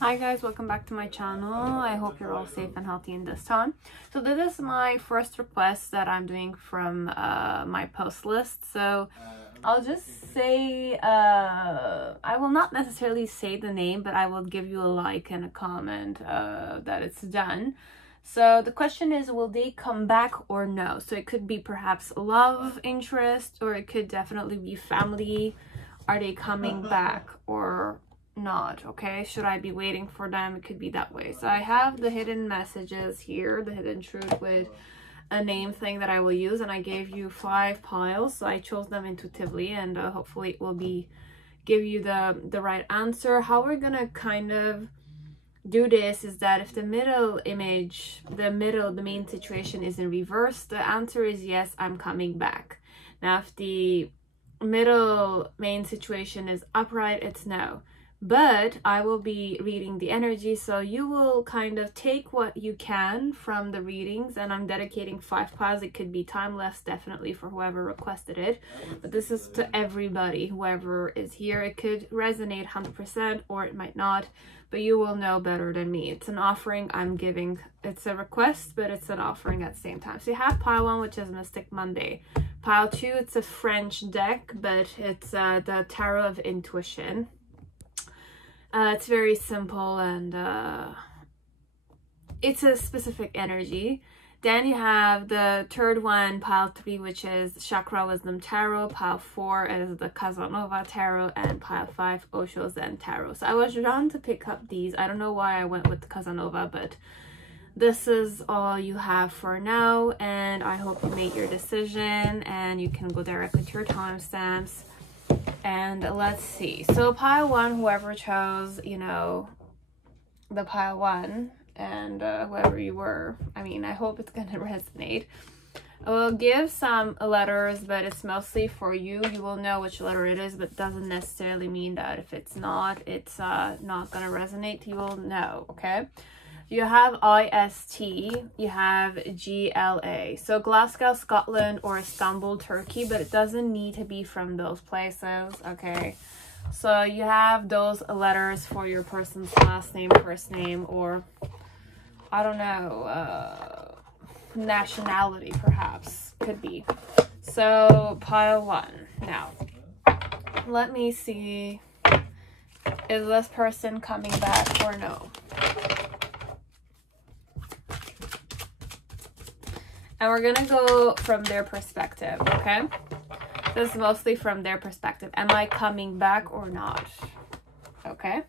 Hi guys, welcome back to my channel. I hope you're all safe and healthy in this time. So this is my first request that I'm doing from my post list. So I'll just say, I will not necessarily say the name, but I will give you a like and a comment that it's done. So the question is, will they come back or no? So it could be perhaps love interest, or it could definitely be family. Are they coming back or not? Okay, should I be waiting for them? It could be that way. So I have the hidden messages here, the hidden truth with a name thing that I will use, and I gave you 5 piles, so I chose them intuitively, and hopefully it will be give you the right answer. How we're gonna kind of do this is that if the middle image, the main situation is in reverse, the answer is yes, I'm coming back. Now if the middle main situation is upright, it's no. But I will be reading the energy, so you will kind of take what you can from the readings, and I'm dedicating 5 piles. It could be timeless, definitely, for whoever requested it, but this is to everybody, whoever is here. It could resonate 100% or it might not, but you will know better than me. It's an offering I'm giving. It's a request, but it's an offering at the same time. So you have pile 1, which is Mystic Monday. Pile 2, it's a French deck, but it's the Tarot of Intuition. It's very simple, and it's a specific energy. Then you have the third one, pile 3, which is Chakra Wisdom Tarot. Pile 4 is the Casanova Tarot, and pile 5, Osho Zen Tarot. So I was drawn to pick up these. I don't know why I went with the Casanova, but this is all you have for now, and I hope you made your decision, and you can go directly to your timestamps. And let's see. So pile 1, whoever chose, you know, the pile 1, and whoever you were, I mean, I hope it's gonna resonate. I will give some letters, but it's mostly for you. You will know which letter it is, but doesn't necessarily mean that if it's not, it's not gonna resonate. You will know, okay? You have IST, you have GLA. So Glasgow, Scotland, or Istanbul, Turkey, but it doesn't need to be from those places, okay? So you have those letters for your person's last name, first name, or, I don't know, nationality perhaps, could be. So pile 1. Now, let me see, is this person coming back or no? And we're gonna go from their perspective, okay? This is mostly from their perspective. Am I coming back or not? Okay.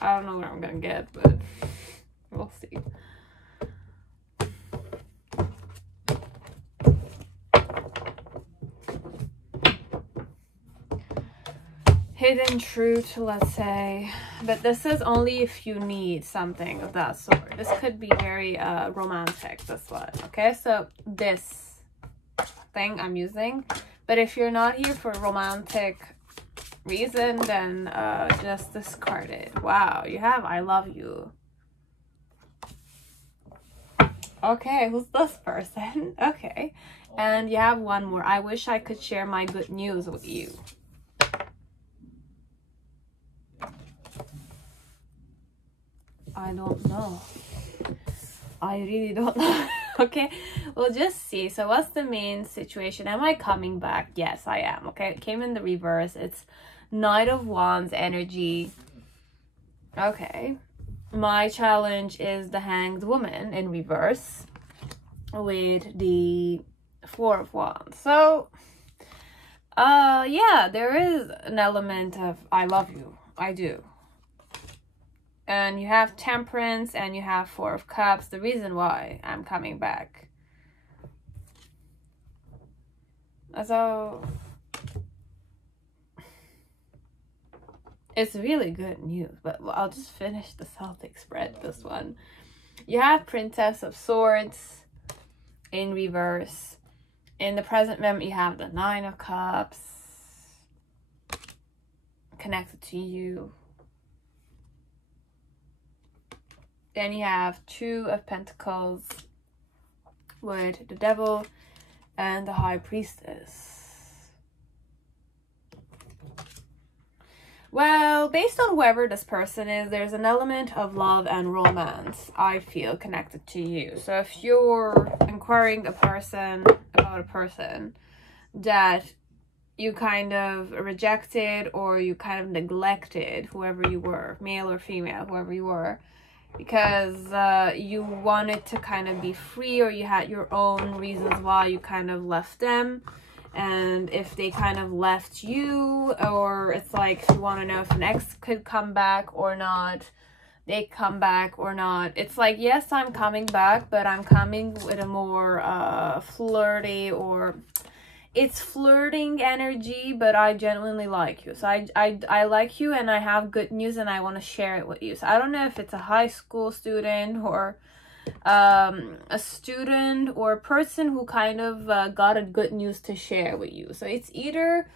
I don't know what I'm gonna get, but we'll see. Hidden truth, let's say, but this is only if you need something of that sort. This could be very romantic, this one, okay? So this thing I'm using, but if you're not here for a romantic reason, then just discard it. Wow, you have I love you. Okay, who's this person? Okay, and you have one more. I wish I could share my good news with you. I don't know. I really don't know. Okay, we'll just see. So what's the main situation? Am I coming back? Yes, I am. Okay, it came in the reverse. It's Knight of Wands energy. Okay, my challenge is the Hanged Woman in reverse with the 4 of Wands. So yeah, there is an element of I love you. I do. And you have Temperance, and you have 4 of Cups. The reason why I'm coming back. So it's really good news, but I'll just finish the Celtic spread, this one. You have Princess of Swords in reverse. In the present moment, you have the 9 of Cups connected to you. Then you have 2 of Pentacles with the Devil and the High Priestess. Well, based on whoever this person is, there's an element of love and romance, I feel, connected to you. So if you're inquiring about a person that you kind of rejected or you kind of neglected, whoever you were, male or female, whoever you were, because you wanted to kind of be free, or you had your own reasons why you kind of left them. And if they kind of left you, or it's like if you want to know if an ex could come back or not, they come back or not. It's like, yes, I'm coming back, but I'm coming with a more flirty, or it's flirting energy, but I genuinely like you. So I like you, and I have good news, and I want to share it with you. So I don't know if it's a high school student, or a student, or a person who kind of got a good news to share with you. So it's either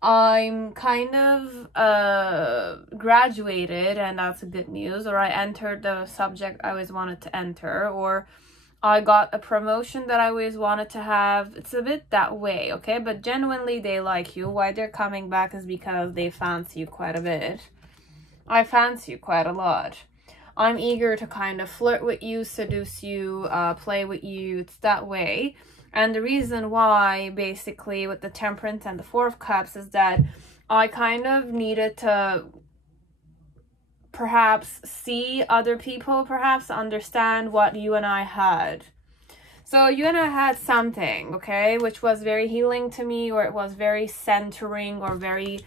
I'm kind of graduated, and that's a good news, or I entered the subject I always wanted to enter, or I got a promotion that I always wanted to have. It's a bit that way, okay? But genuinely, they like you. Why they're coming back is because they fancy you quite a bit. I fancy you quite a lot. I'm eager to kind of flirt with you, seduce you, play with you. It's that way. And the reason why, basically, with the Temperance and the Four of Cups is that I kind of needed to perhaps see other people, perhaps understand what you and I had. So you and I had something, okay, which was very healing to me, or it was very centering, or very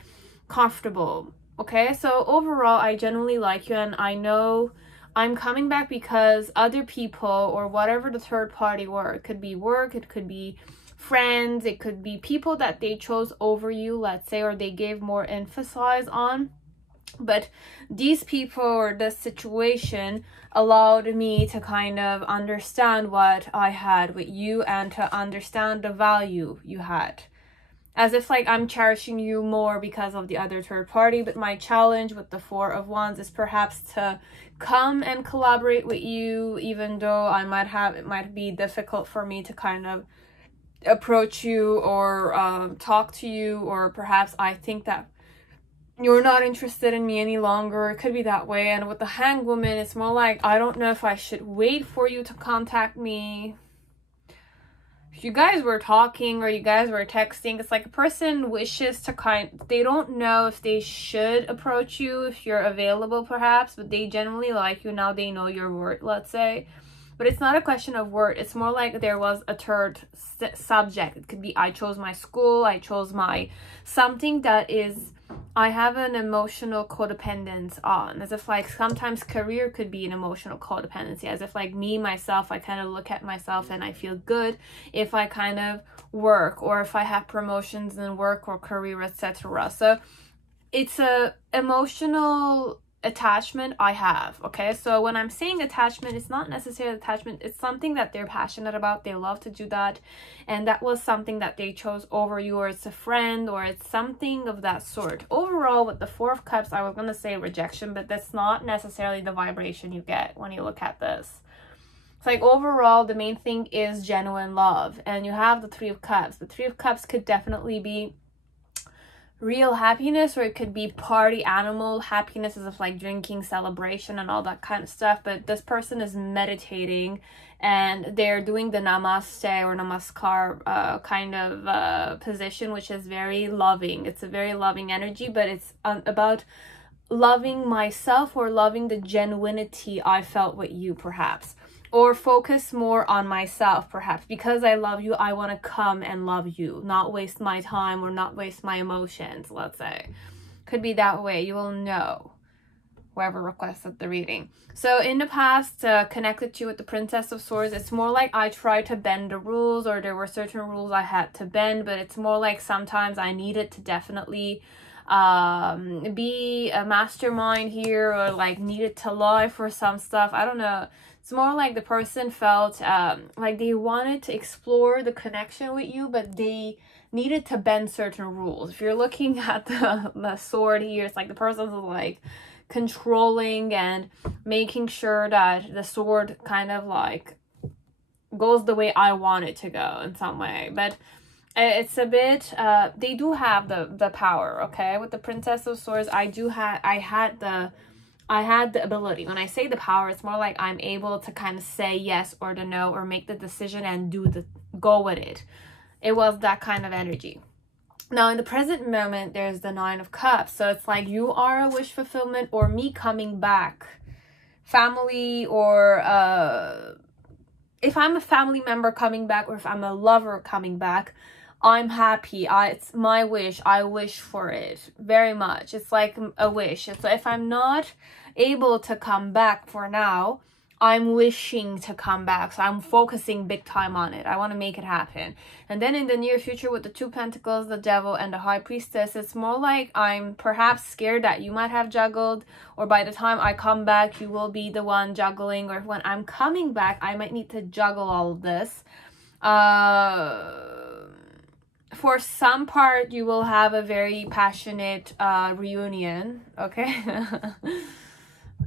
comfortable, okay? So overall, I genuinely like you, and I know I'm coming back because other people, or whatever the third party were, it could be work, it could be friends, it could be people that they chose over you, let's say, or they gave more emphasis on. But these people, or this situation, allowed me to kind of understand what I had with you, and to understand the value you had. As if like I'm cherishing you more because of the other third party. But my challenge with the Four of Wands is perhaps to come and collaborate with you, even though it might be difficult for me to kind of approach you, or talk to you, or perhaps I think that you're not interested in me any longer. It could be that way. And with the Hanged Woman, it's more like, I don't know if I should wait for you to contact me. If you guys were talking, or you guys were texting, it's like a person wishes to they don't know if they should approach you, if you're available perhaps, but they genuinely like you. Now they know your worth, let's say. But it's not a question of worth. It's more like there was a third subject. It could be I chose my school, I chose my something that is I have an emotional codependence on. As if like sometimes career could be an emotional codependency. As if like me, myself, I kind of look at myself and I feel good if I kind of work, or if I have promotions in work or career, etc. So it's a emotional attachment I have, okay? So when I'm saying attachment, it's not necessarily attachment, it's something that they're passionate about, they love to do that, and that was something that they chose over you, or it's a friend, or it's something of that sort. Overall, with the Four of Cups, I was gonna say rejection, but that's not necessarily the vibration you get when you look at this. It's like overall, the main thing is genuine love, and you have the Three of Cups. The Three of Cups could definitely be real happiness, or it could be party animal happiness, as if like drinking, celebration, and all that kind of stuff. But this person is meditating, and they're doing the namaste or namaskar kind of position, which is very loving. It's a very loving energy, but it's about loving myself, or loving the genuinity I felt with you perhaps, or focus more on myself perhaps. Because I love you, I want to come and love you, not waste my time, or not waste my emotions, let's say. Could be that way. You will know, whoever requested the reading. So in the past, connected to you with the Princess of Swords, it's more like I tried to bend the rules, or there were certain rules I had to bend, but it's more like sometimes I needed to definitely be a mastermind here, or like needed to lie for some stuff. I don't know. It's more like the person felt like they wanted to explore the connection with you, but they needed to bend certain rules. If you're looking at the sword here, it's like the person's like controlling and making sure that the sword kind of like goes the way I want it to go in some way. But it's a bit, they do have the power, okay? With the Princess of Swords, I had the ability. When I say the power, it's more like I'm able to kind of say yes or the no, or make the decision and go with it. It was that kind of energy. Now, in the present moment, there's the Nine of Cups. So it's like you are a wish fulfillment, or me coming back. Family, or if I'm a family member coming back, or if I'm a lover coming back, I'm happy. It's my wish. I wish for it very much. It's like a wish. So if I'm not able to come back for now, I'm wishing to come back. So I'm focusing big time on it. I want to make it happen. And then in the near future, with the Two Pentacles, the Devil, and the High Priestess, it's more like I'm perhaps scared that you might have juggled, or by the time I come back, you will be the one juggling, or when I'm coming back, I might need to juggle all of this. For some part, you will have a very passionate reunion, okay?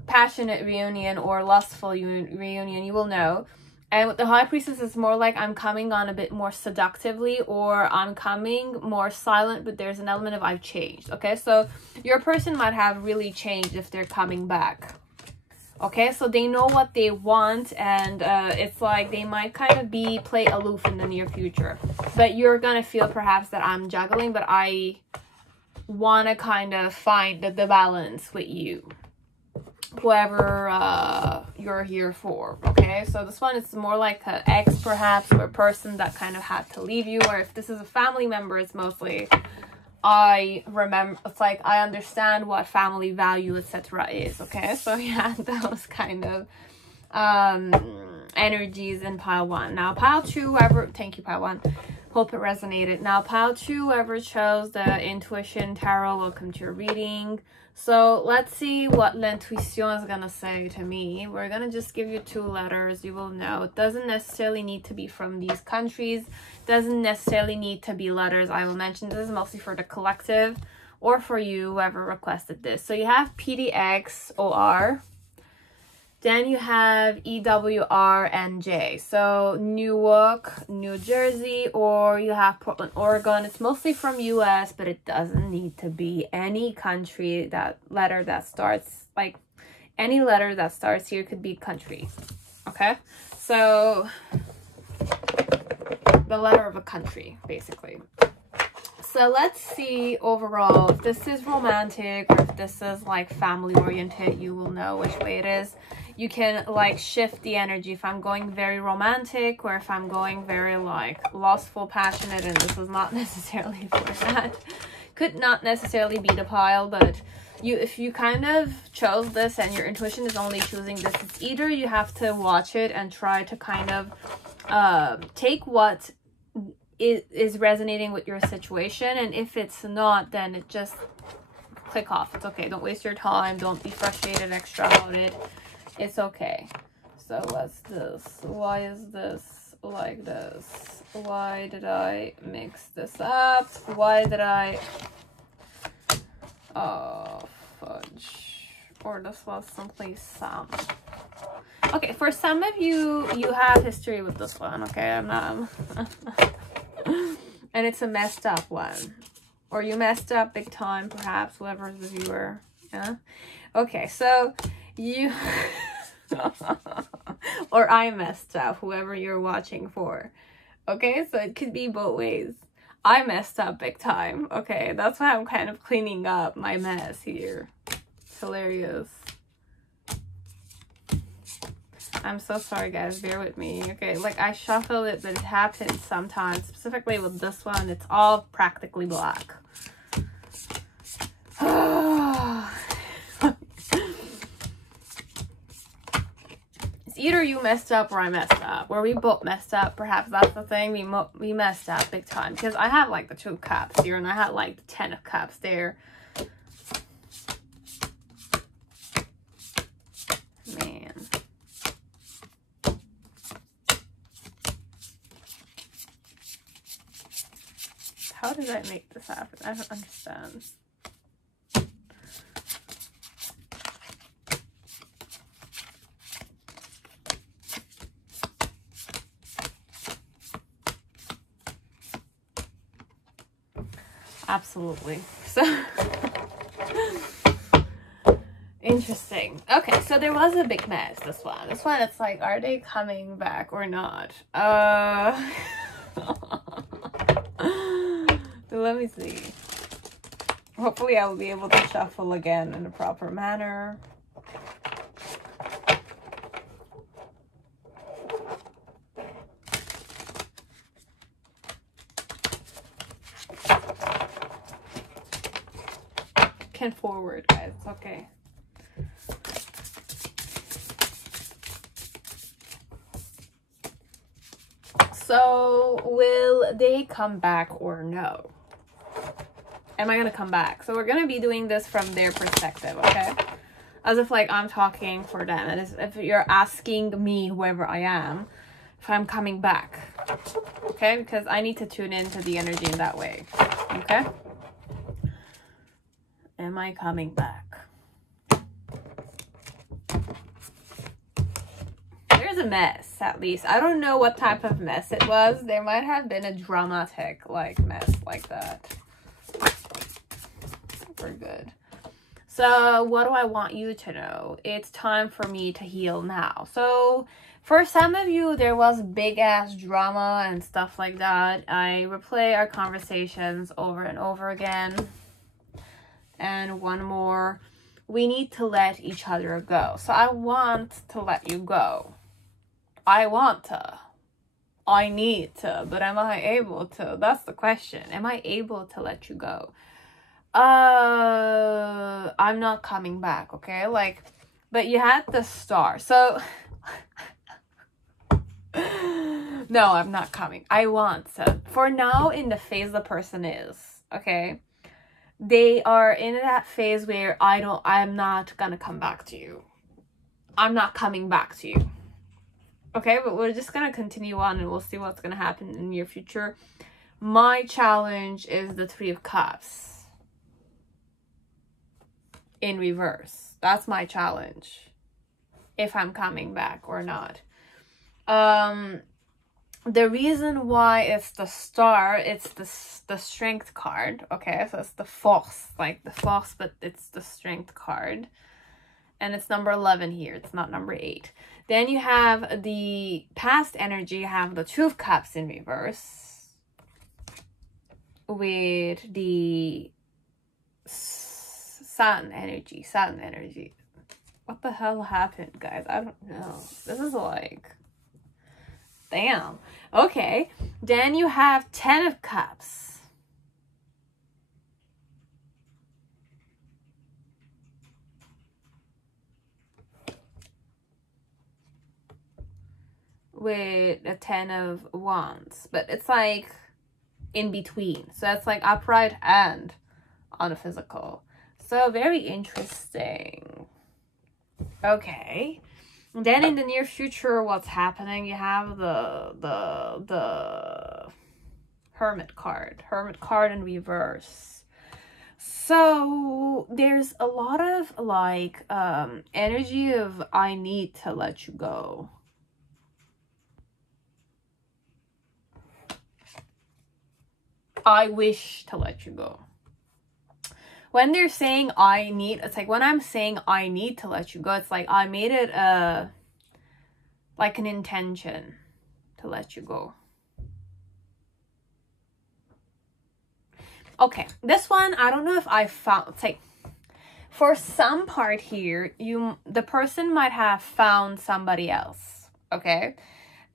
Passionate reunion or lustful reunion, you will know. And with the High Priestess, it's more like I'm coming on a bit more seductively, or I'm coming more silent, but there's an element of I've changed, okay? So your person might have really changed if they're coming back. Okay, so they know what they want, and it's like they might kind of play aloof in the near future. But you're gonna feel perhaps that I'm juggling, but I want to kind of find the balance with you, whoever you're here for. Okay, so this one is more like an ex perhaps, or a person that kind of had to leave you, or if this is a family member, it's mostly I remember, it's like I understand what family value, etc. is. Okay, so yeah, those kind of energies in pile 1. Now pile 2, whoever, thank you pile 1, hope it resonated. Now pile 2, whoever chose the Intuition Tarot, welcome to your reading. So let's see what l'intuition is gonna say to me. We're gonna just give you 2 letters. You will know. It doesn't necessarily need to be from these countries. Doesn't necessarily need to be letters. I will mention this is mostly for the collective, or for you, whoever requested this. So you have PDXOR. Then you have EWRNJ. So Newark, New Jersey, or you have Portland, Oregon. It's mostly from US, but it doesn't need to be any country. That letter that starts, like any letter that starts here could be country. Okay? So the letter of a country, basically. So let's see overall if this is romantic, or if this is like family oriented. You will know which way it is. You can like shift the energy if I'm going very romantic, or if I'm going very like lustful, passionate, and this is not necessarily for that. Could not necessarily be the pile, but if you kind of chose this and your intuition is only choosing this, it's either you have to watch it and try to kind of take what is resonating with your situation, and if it's not, then it just click off. It's okay. Don't waste your time. Don't be frustrated extra about it. It's okay. So what's this? Why is this like this? Why did I mix this up? Why did I... Oh, fudge. Or this was someplace some. Okay, for some of you, you have history with this one, okay? I'm not... And it's a messed up one. Or you messed up big time, perhaps, whoever's the viewer. Yeah? Okay, so you... or I messed up, whoever you're watching for. Okay, so it could be both ways. I messed up big time. Okay, that's why I'm kind of cleaning up my mess here. It's hilarious. I'm so sorry, guys. Bear with me. Okay, like I shuffle it, but it happens sometimes. Specifically with this one, it's all practically black. It's either you messed up or I messed up, or we both messed up. Perhaps that's the thing. We messed up big time, because I have like the 2 cups here, and I had like the 10 of cups there. Man. How did I make this happen? I don't understand. absolutely. So interesting. Okay, so there was a big mess. This one, it's like, are they coming back or not? Let me see. Hopefully I will be able to shuffle again in a proper manner. Can forward, guys. It's okay. So, will they come back or no? Am I gonna come back? So we're gonna be doing this from their perspective, okay? As if like I'm talking for them, and as if you're asking me, whoever I am, if I'm coming back, okay? Because I need to tune into the energy in that way, okay? Am I coming back? There's a mess, at least. I don't know what type of mess it was. There might have been a dramatic like mess like that. Super good. So what do I want you to know? It's time for me to heal now. So for some of you, there was big ass drama and stuff like that. I replay our conversations over and over again. And one more, we need to let each other go. So I want to let you go. I want to. I need to. But am I able to? That's the question. Am I able to let you go? I'm not coming back, okay? Like, but you had the star. So, no, I'm not coming. I want to. For now, in the phase the person is, okay? They are in that phase where I'm not gonna come back to you. I'm not coming back to you. Okay, but we're just gonna continue on and we'll see what's gonna happen in the near future. My challenge is the Three of Cups. In reverse. That's my challenge. If I'm coming back or not. The reason why it's the star, it's the strength card, okay? So it's the force, like the force, but it's the strength card. And it's number 11 here. It's not number 8. Then you have the past energy. You have the Two of Cups in reverse. With the Sun energy. What the hell happened, guys? I don't know. This is like... Damn. Okay. Then you have 10 of Cups. With a 10 of Wands. But it's like in between. So it's like upright and on a physical. So very interesting. Okay. Then in the near future, what's happening? You have the Hermit card. Hermit card in reverse. So there's a lot of like energy of I need to let you go. I wish to let you go. When they're saying I need, it's like when I'm saying I need to let you go, it's like I made it like an intention to let you go. Okay, this one, I don't know if I found, it's like for some part here, the person might have found somebody else, okay?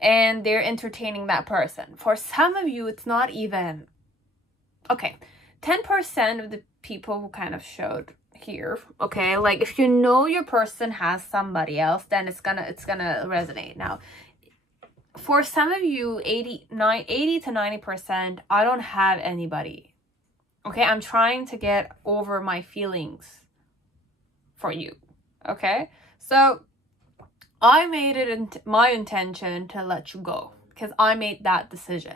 And they're entertaining that person. For some of you, it's not even, okay, 10% of the people who kind of showed here, okay, like if you know your person has somebody else, then it's gonna resonate. Now for some of you, 80 to 90%, I don't have anybody, okay? I'm trying to get over my feelings for you, okay? So I made it my intention to let you go because I made that decision.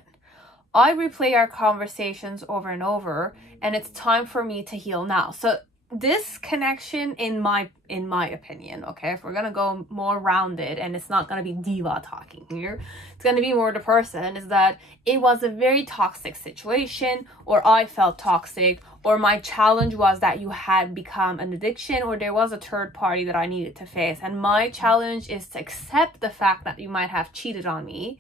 I replay our conversations over and over, and it's time for me to heal now. So this connection, in my opinion, okay, if we're gonna go more rounded and it's not gonna be diva talking here, it's gonna be more the person, is that it was a very toxic situation, or I felt toxic, or my challenge was that you had become an addiction, or there was a third party that I needed to face. And my challenge is to accept the fact that you might have cheated on me,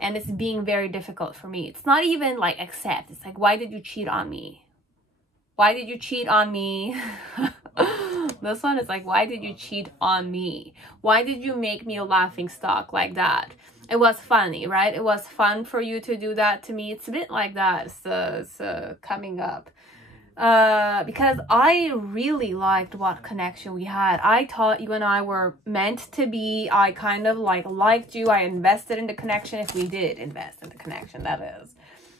and it's being very difficult for me. It's not even like accept, it's like, why did you cheat on me? Why did you cheat on me? This one is like, why did you cheat on me? Why did you make me a laughing stock like that? It was funny, right? It was fun for you to do that to me. It's a bit like that. It's coming up. Because I really liked what connection we had. I thought you and I were meant to be. I kind of like liked you. I invested in the connection, if we did invest in the connection, that is.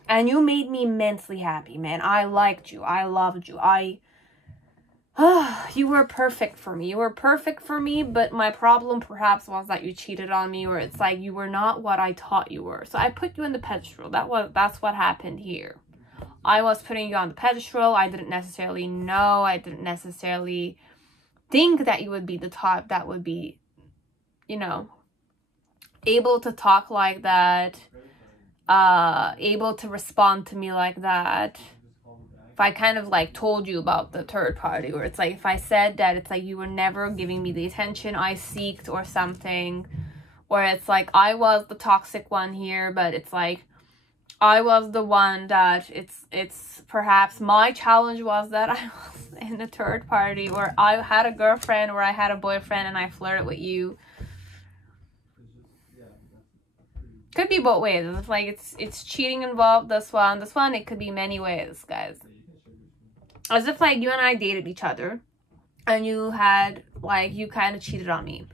And you made me immensely happy, man. I liked you. I loved you. You were perfect for me. You were perfect for me, but my problem perhaps was that you cheated on me, or it's like you were not what I thought you were. So I put you in the pedestal. That's what happened here. I was putting you on the pedestal. I didn't necessarily know. I didn't necessarily think that you would be the type that would be, you know, able to talk like that. Able to respond to me like that. If I kind of like told you about the third party, or it's like if I said that it's like you were never giving me the attention I seeked or something, or it's like I was the toxic one here, but it's like I was the one that it's perhaps my challenge was that I was in the third party, or I had a girlfriend or I had a boyfriend and I flirted with you. Could be both ways. It's like it's cheating involved. This one, it could be many ways, guys. As if like you and I dated each other, and you had like you kind of cheated on me.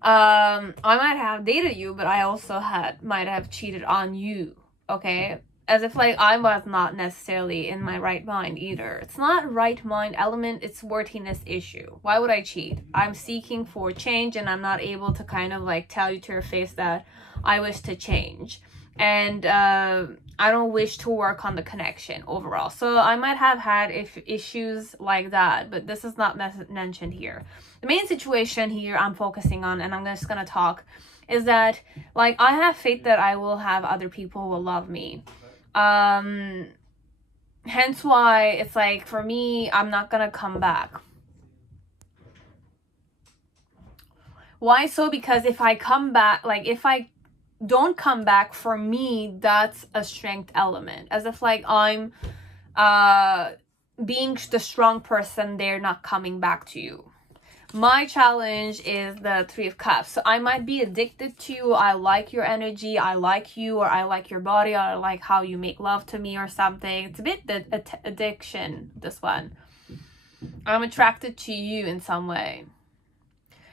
I might have dated you, but I also might have cheated on you. Okay, as if like I was not necessarily in my right mind either. It's not right mind element. It's worthiness issue. Why would I cheat? I'm seeking for change, and I'm not able to kind of like tell you to your face that I wish to change, and I don't wish to work on the connection overall. So I might have had issues like that, but this is not mentioned here. The main situation here I'm focusing on, and I'm just gonna talk, is that like I have faith that I will have other people who will love me. Hence why it's like for me, I'm not gonna come back. Why so? Because if I come back, like if I don't come back, for me that's a strength element, as if like I'm being the strong person there, not coming back to you. My challenge is the Three of Cups. So I might be addicted to you. I like your energy, I like you, or I like your body, or I like how you make love to me or something. It's a bit the addiction, this one. I'm attracted to you in some way.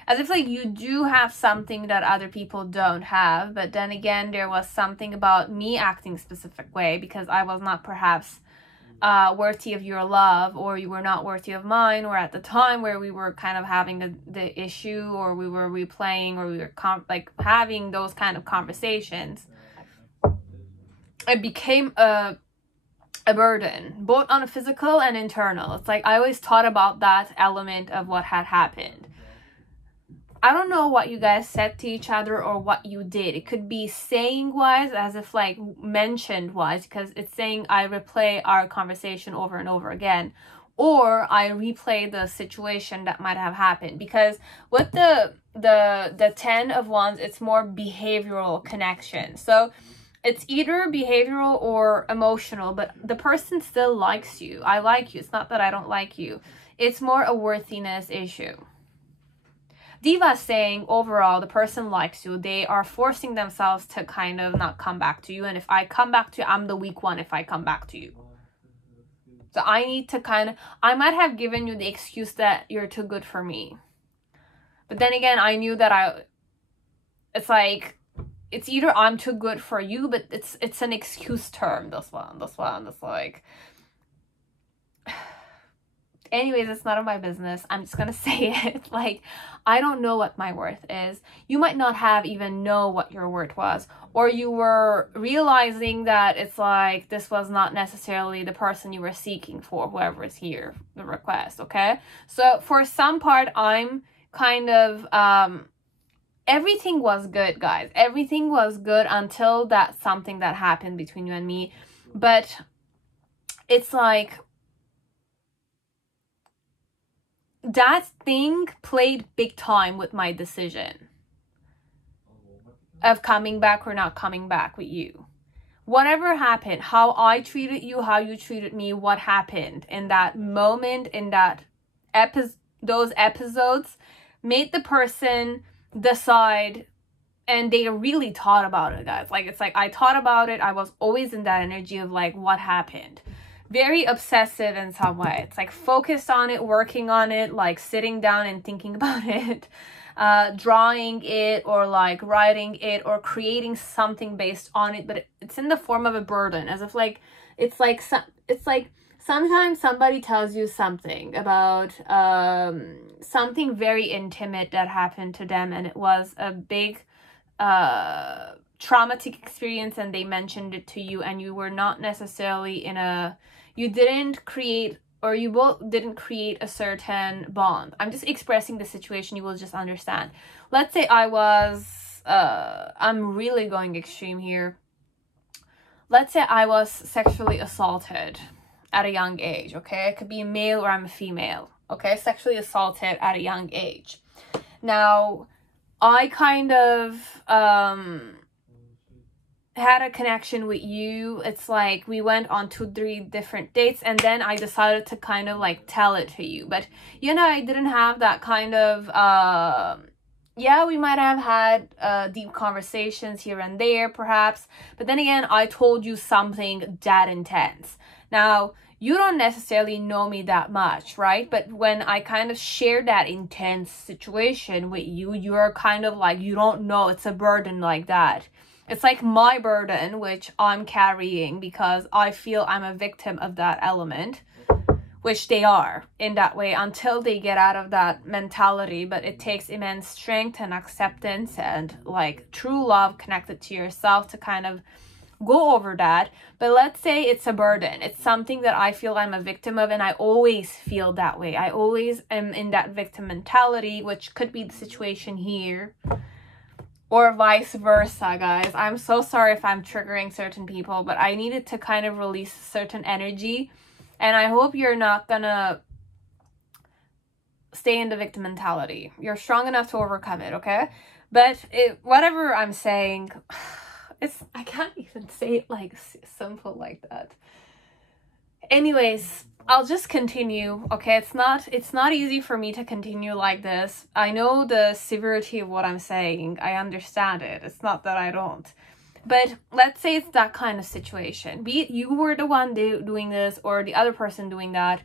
As if like you do have something that other people don't have, but then again, there was something about me acting a specific way because I was not perhaps worthy of your love, or you were not worthy of mine, or at the time where we were kind of having the issue, or we were replaying, or we were like having those kind of conversations, it became a burden, both on a physical and internal. It's like I always thought about that element of what had happened. I don't know what you guys said to each other or what you did. It could be saying wise, as if like mentioned wise, because it's saying I replay our conversation over and over again, or I replay the situation that might have happened. Because with the 10 of Wands, it's more behavioral connection. So it's either behavioral or emotional, but the person still likes you. I like you. It's not that I don't like you. It's more a worthiness issue. Diva is saying overall the person likes you. They are forcing themselves to kind of not come back to you. And if I come back to you, I'm the weak one if I come back to you. So I need to kind of, I might have given you the excuse that you're too good for me. But then again, I knew that it's like, it's either I'm too good for you, but it's an excuse term, this one. That's like, Anyways, it's none of my business. I'm just gonna say it. Like, I don't know what my worth is. You might not have even know what your worth was, or you were realizing that it's like this was not necessarily the person you were seeking for, whoever is here, the request, okay? So for some part, I'm kind of everything was good, guys. Everything was good until that something that happened between you and me. But it's like that thing played big time with my decision of coming back or not coming back with you. Whatever happened, how I treated you, how you treated me, what happened in that moment, in that those episodes made the person decide, and they really thought about it, guys. Like, it's like I thought about it. I was always in that energy of like, what happened? Very obsessive in some way. It's like focused on it, working on it, like sitting down and thinking about it, drawing it, or like writing it, or creating something based on it. But it's in the form of a burden, as if like it's like sometimes somebody tells you something about something very intimate that happened to them, and it was a big traumatic experience, and they mentioned it to you, and you were not necessarily in a, you didn't create, or you both didn't create a certain bond. I'm just expressing the situation, you will just understand. Let's say I was I'm really going extreme here. Let's say I was sexually assaulted at a young age, okay? It could be a male or I'm a female, okay? Sexually assaulted at a young age. Now, I kind of had a connection with you. It's like we went on 2-3 different dates, and then I decided to kind of like tell it to you. But, you know, I didn't have that kind of, yeah, we might have had deep conversations here and there, perhaps. But then again, I told you something that intense. Now, you don't necessarily know me that much, right? But when I kind of share that intense situation with you, you're kind of like, you don't know, it's a burden like that. It's like my burden, which I'm carrying because I feel I'm a victim of that element, which they are in that way until they get out of that mentality. But it takes immense strength and acceptance and like true love connected to yourself to kind of go over that. But let's say it's a burden. It's something that I feel I'm a victim of, and I always feel that way. I always am in that victim mentality, which could be the situation here, or vice versa, guys. I'm so sorry if I'm triggering certain people, but I needed to kind of release certain energy, and I hope you're not gonna stay in the victim mentality. You're strong enough to overcome it, okay? But whatever I'm saying, I can't even say it like simple like that. Anyways, I'll just continue, okay? It's not easy for me to continue like this. I know the severity of what I'm saying. I understand it. It's not that I don't. But let's say it's that kind of situation. Be it you were the one doing this or the other person doing that.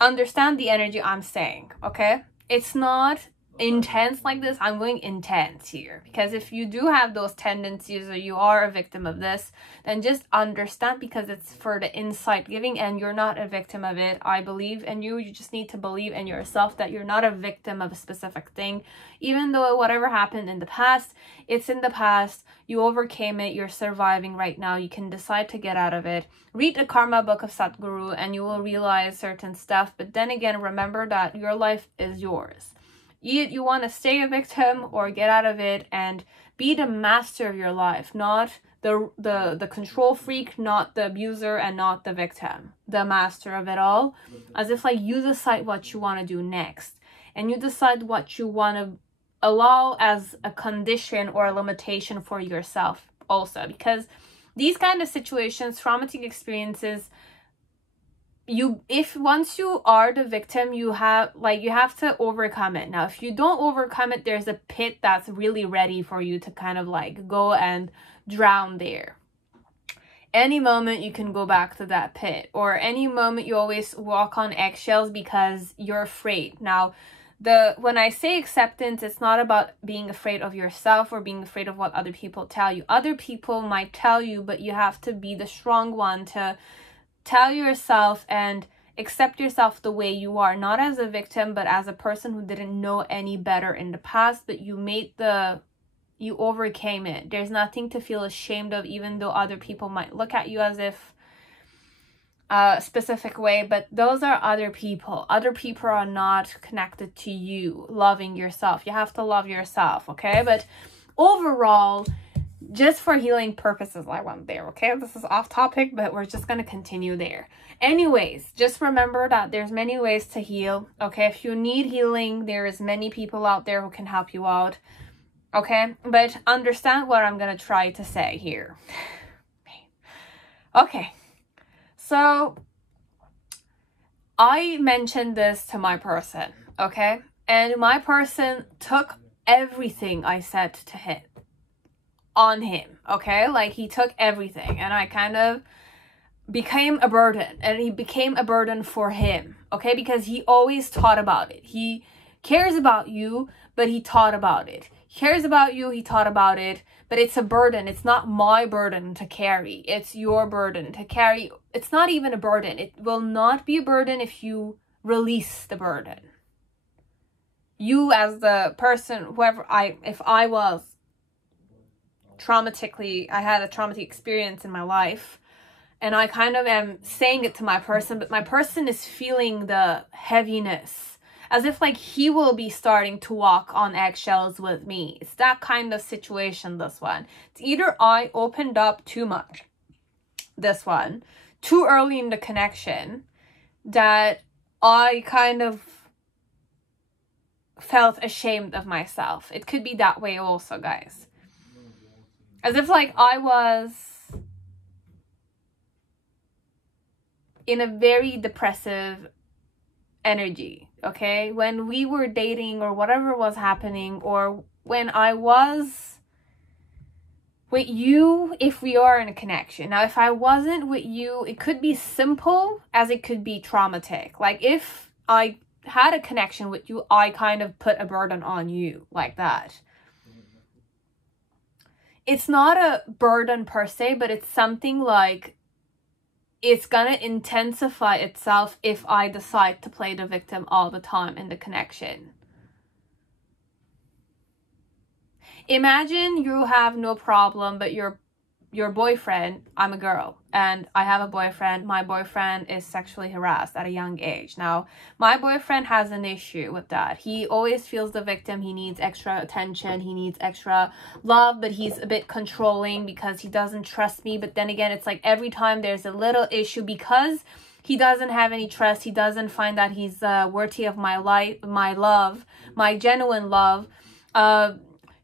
Understand the energy I'm saying, okay? It's not intense like this. I'm going intense here, because if you do have those tendencies or you are a victim of this, then just understand, because it's for the insight giving, and you're not a victim of it. I believe in you. You just need to believe in yourself that you're not a victim of a specific thing. Even though whatever happened in the past, it's in the past. You overcame it. You're surviving right now. You can decide to get out of it. Read the Karma book of Sadhguru and you will realize certain stuff. But then again, remember that your life is yours. You want to stay a victim or get out of it and be the master of your life, not the control freak, not the abuser, and not the victim. The master of it all. As if like you decide what you want to do next. And you decide what you want to allow as a condition or a limitation for yourself also. Because these kind of situations, traumatic experiences, once you are the victim, you have to overcome it. Now, if you don't overcome it, there's a pit that's really ready for you to kind of like go and drown there. Any moment you can go back to that pit, or any moment you always walk on eggshells because you're afraid. Now, when I say acceptance, it's not about being afraid of yourself or being afraid of what other people tell you. Other people might tell you, but you have to be the strong one to tell yourself and Accept yourself the way you are, not as a victim, but as a person who didn't know any better in the past, but you overcame it. There's nothing to feel ashamed of, even though other people might look at you as if a specific way, but those are other people. Other people are not connected to you loving yourself. You have to love yourself, okay? But overall, just for healing purposes, I went there, okay? This is off topic, but we're just going to continue there. Anyways, just remember that there's many ways to heal, okay? If you need healing, there is many people out there who can help you out, okay? But understand what I'm going to try to say here. Okay. So, I mentioned this to my person, okay? And my person took everything I said to him on him, okay? Like, he took everything, and I kind of became a burden, and he became a burden for him, okay? Because he always thought about it. He cares about you, but he thought about it. He cares about you, he thought about it, but it's a burden. It's not my burden to carry. It's your burden to carry. It's not even a burden. It will not be a burden if you release the burden. You as the person, if I was I had a traumatic experience in my life, and I kind of am saying it to my person, but my person is feeling the heaviness, as if like he will be starting to walk on eggshells with me. It's that kind of situation, this one. It's either I opened up too much, this one, too early in the connection, that I kind of felt ashamed of myself. It could be that way also, guys. As if like I was in a very depressive energy, okay? When we were dating or whatever was happening, or when I was with you, if we are in a connection. Now, if I wasn't with you, it could be simple as it could be traumatic. Like if I had a connection with you, I kind of put a burden on you like that. It's not a burden per se, but it's something like it's gonna intensify itself if I decide to play the victim all the time in the connection. Imagine you have no problem, but your boyfriend, I'm a girl, and I have a boyfriend. My boyfriend is sexually harassed at a young age. Now, my boyfriend has an issue with that. He always feels the victim. He needs extra attention. He needs extra love, but he's a bit controlling because he doesn't trust me. But then again, it's like every time there's a little issue, because he doesn't have any trust, he doesn't find that he's worthy of my life, my love, my genuine love.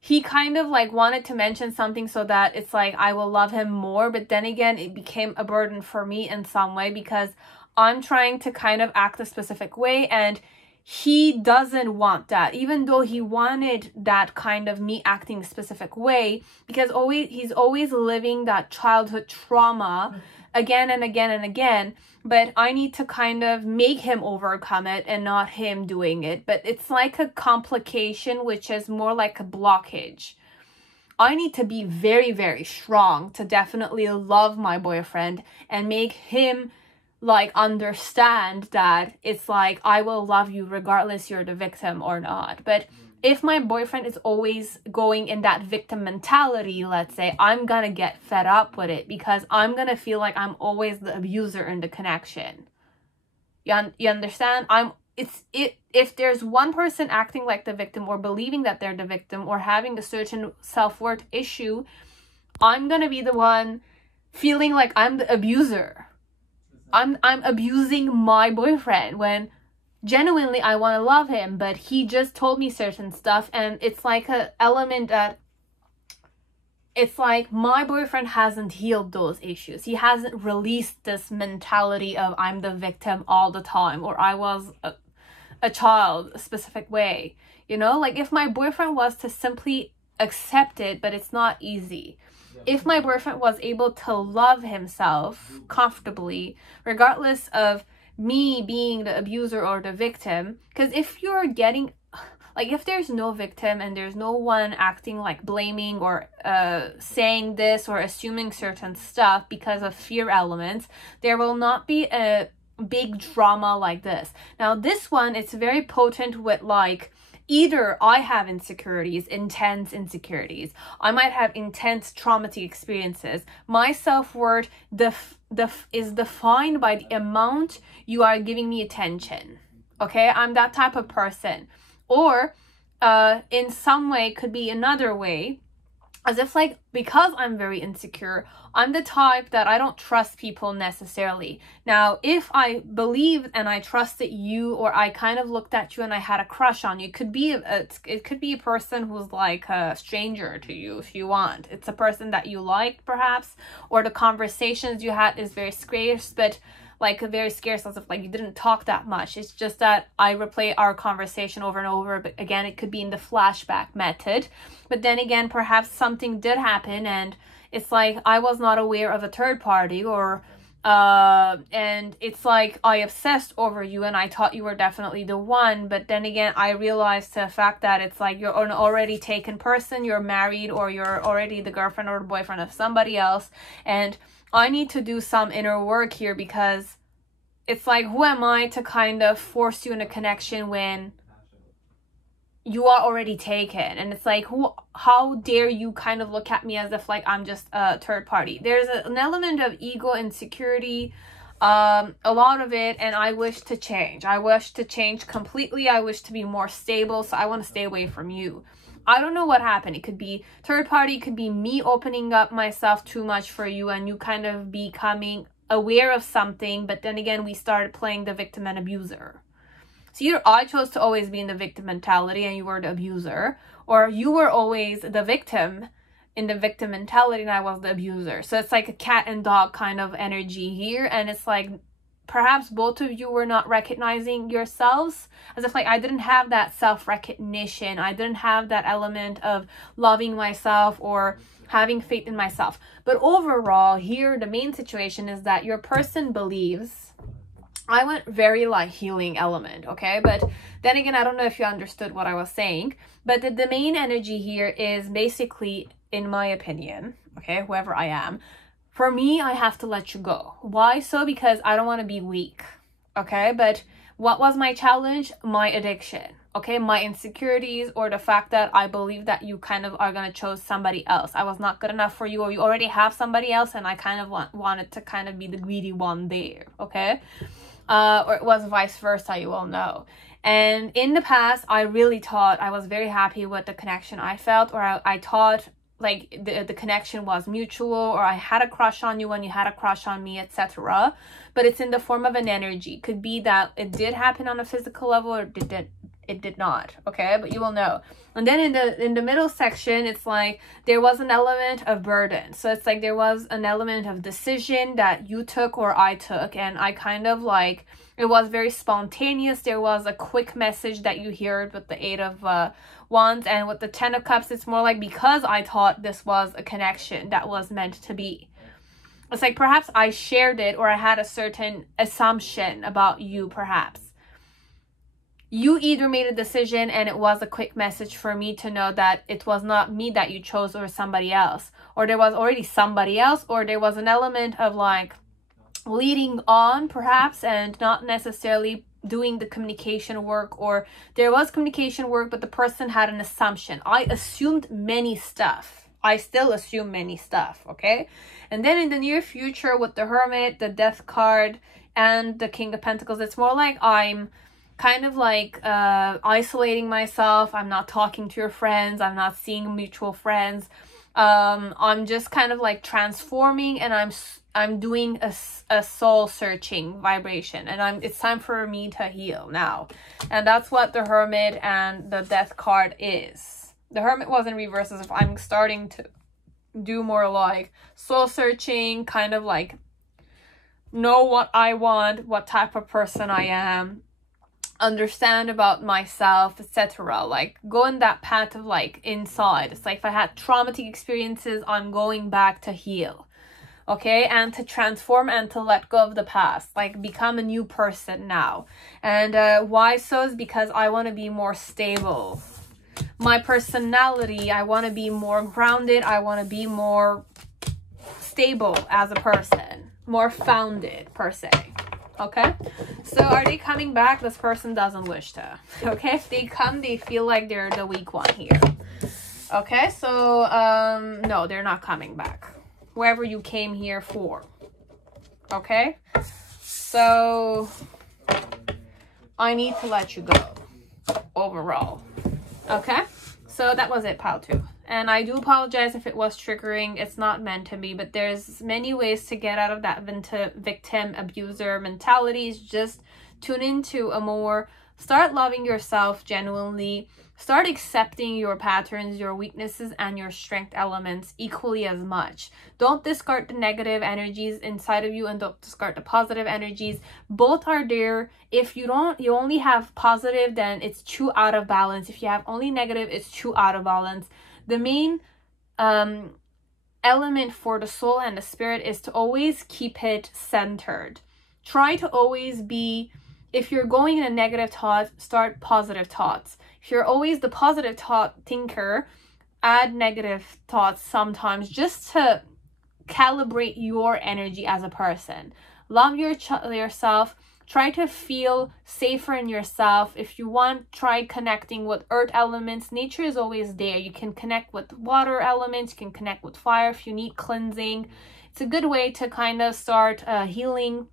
He kind of like wanted to mention something so that it's like I will love him more, but then again it became a burden for me in some way because I'm trying to kind of act a specific way and he doesn't want that, even though he wanted that kind of me acting a specific way, because he's always living that childhood trauma again and again and again. But I need to kind of make him overcome it and not him doing it. But it's like a complication, which is more like a blockage. I need to be very, very strong to definitely love my boyfriend and make him like understand that it's like I will love you regardless you're the victim or not. But if my boyfriend is always going in that victim mentality, let's say, I'm gonna get fed up with it because I'm gonna feel like I'm always the abuser in the connection. You understand? If there's one person acting like the victim or believing that they're the victim or having a certain self-worth issue, I'm gonna be the one feeling like I'm the abuser. I'm abusing my boyfriend when genuinely I want to love him, but he just told me certain stuff, and it's like a element that it's like my boyfriend hasn't healed those issues. He hasn't released this mentality of I'm the victim all the time, or I was a child a specific way, you know? Like if my boyfriend was to simply accept it, but it's not easy. If my boyfriend was able to love himself comfortably, regardless of me being the abuser or the victim, because if you're getting, like if there's no victim and there's no one acting like blaming or saying this or assuming certain stuff because of fear elements, there will not be a big drama like this. Now this one, it's very potent with like, either I have insecurities, intense insecurities. I might have intense traumatic experiences. My self-worth is defined by the amount you are giving me attention. Okay, I'm that type of person. Or in some way, could be another way, as if like, because I'm very insecure, I'm the type that I don't trust people necessarily. Now, if I believed and I trusted you, or I kind of looked at you and I had a crush on you, it could be a person who's like a stranger to you if you want. It's a person that you liked perhaps, or the conversations you had is very scarce, but like a very scarce, as if like you didn't talk that much. It's just that I replay our conversation over and over, but again, it could be in the flashback method. But then again, perhaps something did happen and it's like I was not aware of a third party, or and it's like I obsessed over you and I thought you were definitely the one, but then again I realized the fact that it's like you're an already taken person, you're married, or you're already the girlfriend or the boyfriend of somebody else, and I need to do some inner work here, because it's like, who am I to kind of force you in a connection when you are already taken? And it's like, how dare you kind of look at me as if like I'm just a third party? There's an element of ego, insecurity, a lot of it, and I wish to change. I wish to change completely. I wish to be more stable, so I want to stay away from you. I don't know what happened. It could be third party, it could be me opening up myself too much for you and you kind of becoming aware of something, but then again we started playing the victim and abuser. So either I chose to always be in the victim mentality and you were the abuser, or you were always the victim in the victim mentality and I was the abuser. So it's like a cat and dog kind of energy here, and it's like perhaps both of you were not recognizing yourselves, as if like I didn't have that self-recognition. I didn't have that element of loving myself or having faith in myself. But overall here, the main situation is that your person believes, I went very like healing element, okay? But then again, I don't know if you understood what I was saying, but the main energy here is basically, in my opinion, okay, whoever I am, for me, I have to let you go. Why so? Because I don't want to be weak, okay? But what was my challenge? My addiction, okay? My insecurities, or the fact that I believe that you kind of are going to choose somebody else. I was not good enough for you, or you already have somebody else, and I kind of wanted to kind of be the greedy one there, okay? Or it was vice versa, you all know. And in the past, I really thought I was very happy with the connection I felt, or I thought like the connection was mutual, or I had a crush on you when you had a crush on me, etc. But it's in the form of an energy. Could be that it did happen on a physical level, or it did not, okay? But you will know. And then in the middle section, it's like there was an element of burden. So it's like there was an element of decision that you took or I took, and I kind of like, it was very spontaneous. There was a quick message that you heard with the 8 of Wands, and with the 10 of Cups, it's more like because I thought this was a connection that was meant to be. It's like perhaps I shared it, or I had a certain assumption about you, perhaps. You either made a decision and it was a quick message for me to know that it was not me that you chose or somebody else, or there was already somebody else, or there was an element of like leading on perhaps and not necessarily doing the communication work, or there was communication work but the person had an assumption. I assumed many stuff. I still assume many stuff, okay? And then in the near future with the Hermit, the Death card, and the King of Pentacles, it's more like I'm kind of like isolating myself. I'm not talking to your friends. I'm not seeing mutual friends. I'm just kind of like transforming, and I'm doing a soul searching vibration, and it's time for me to heal now. And that's what the Hermit and the Death card is. The Hermit was in reverse, as if I'm starting to do more like soul searching, kind of like know what I want, what type of person I am, understand about myself, etc. Like go in that path of like inside. It's like if I had traumatic experiences, I'm going back to heal, okay, and to transform and to let go of the past, like become a new person now. And why so is because I want to be more stable. My personality, I want to be more grounded. I want to be more stable as a person, more founded per se. Okay, so are they coming back? This person doesn't wish to. Okay, if they come, they feel like they're the weak one here. Okay, so no, they're not coming back. Whoever you came here for. Okay, so I need to let you go overall. Okay, so that was it, pile 2. And I do apologize if it was triggering. It's not meant to be, but there's many ways to get out of that victim abuser mentalities. Just tune into a more, start loving yourself genuinely. Start accepting your patterns, your weaknesses, and your strength elements equally as much. Don't discard the negative energies inside of you and don't discard the positive energies. Both are there. If you only have positive, then it's too out of balance. If you have only negative, it's too out of balance. The main element for the soul and the spirit is to always keep it centered. Try to always be, if you're going in a negative thought, start positive thoughts. If you're always the positive thought thinker, add negative thoughts sometimes just to calibrate your energy as a person. Love yourself. Try to feel safer in yourself. If you want, try connecting with earth elements. Nature is always there. You can connect with water elements. You can connect with fire if you need cleansing. It's a good way to kind of start healing.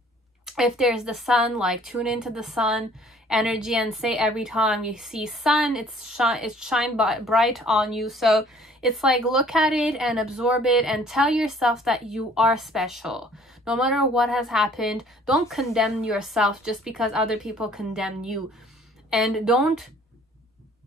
If there's the sun, like tune into the sun energy and say every time you see sun, it's shine bright on you. So it's like look at it and absorb it and tell yourself that you are special. No matter what has happened, don't condemn yourself just because other people condemn you. And don't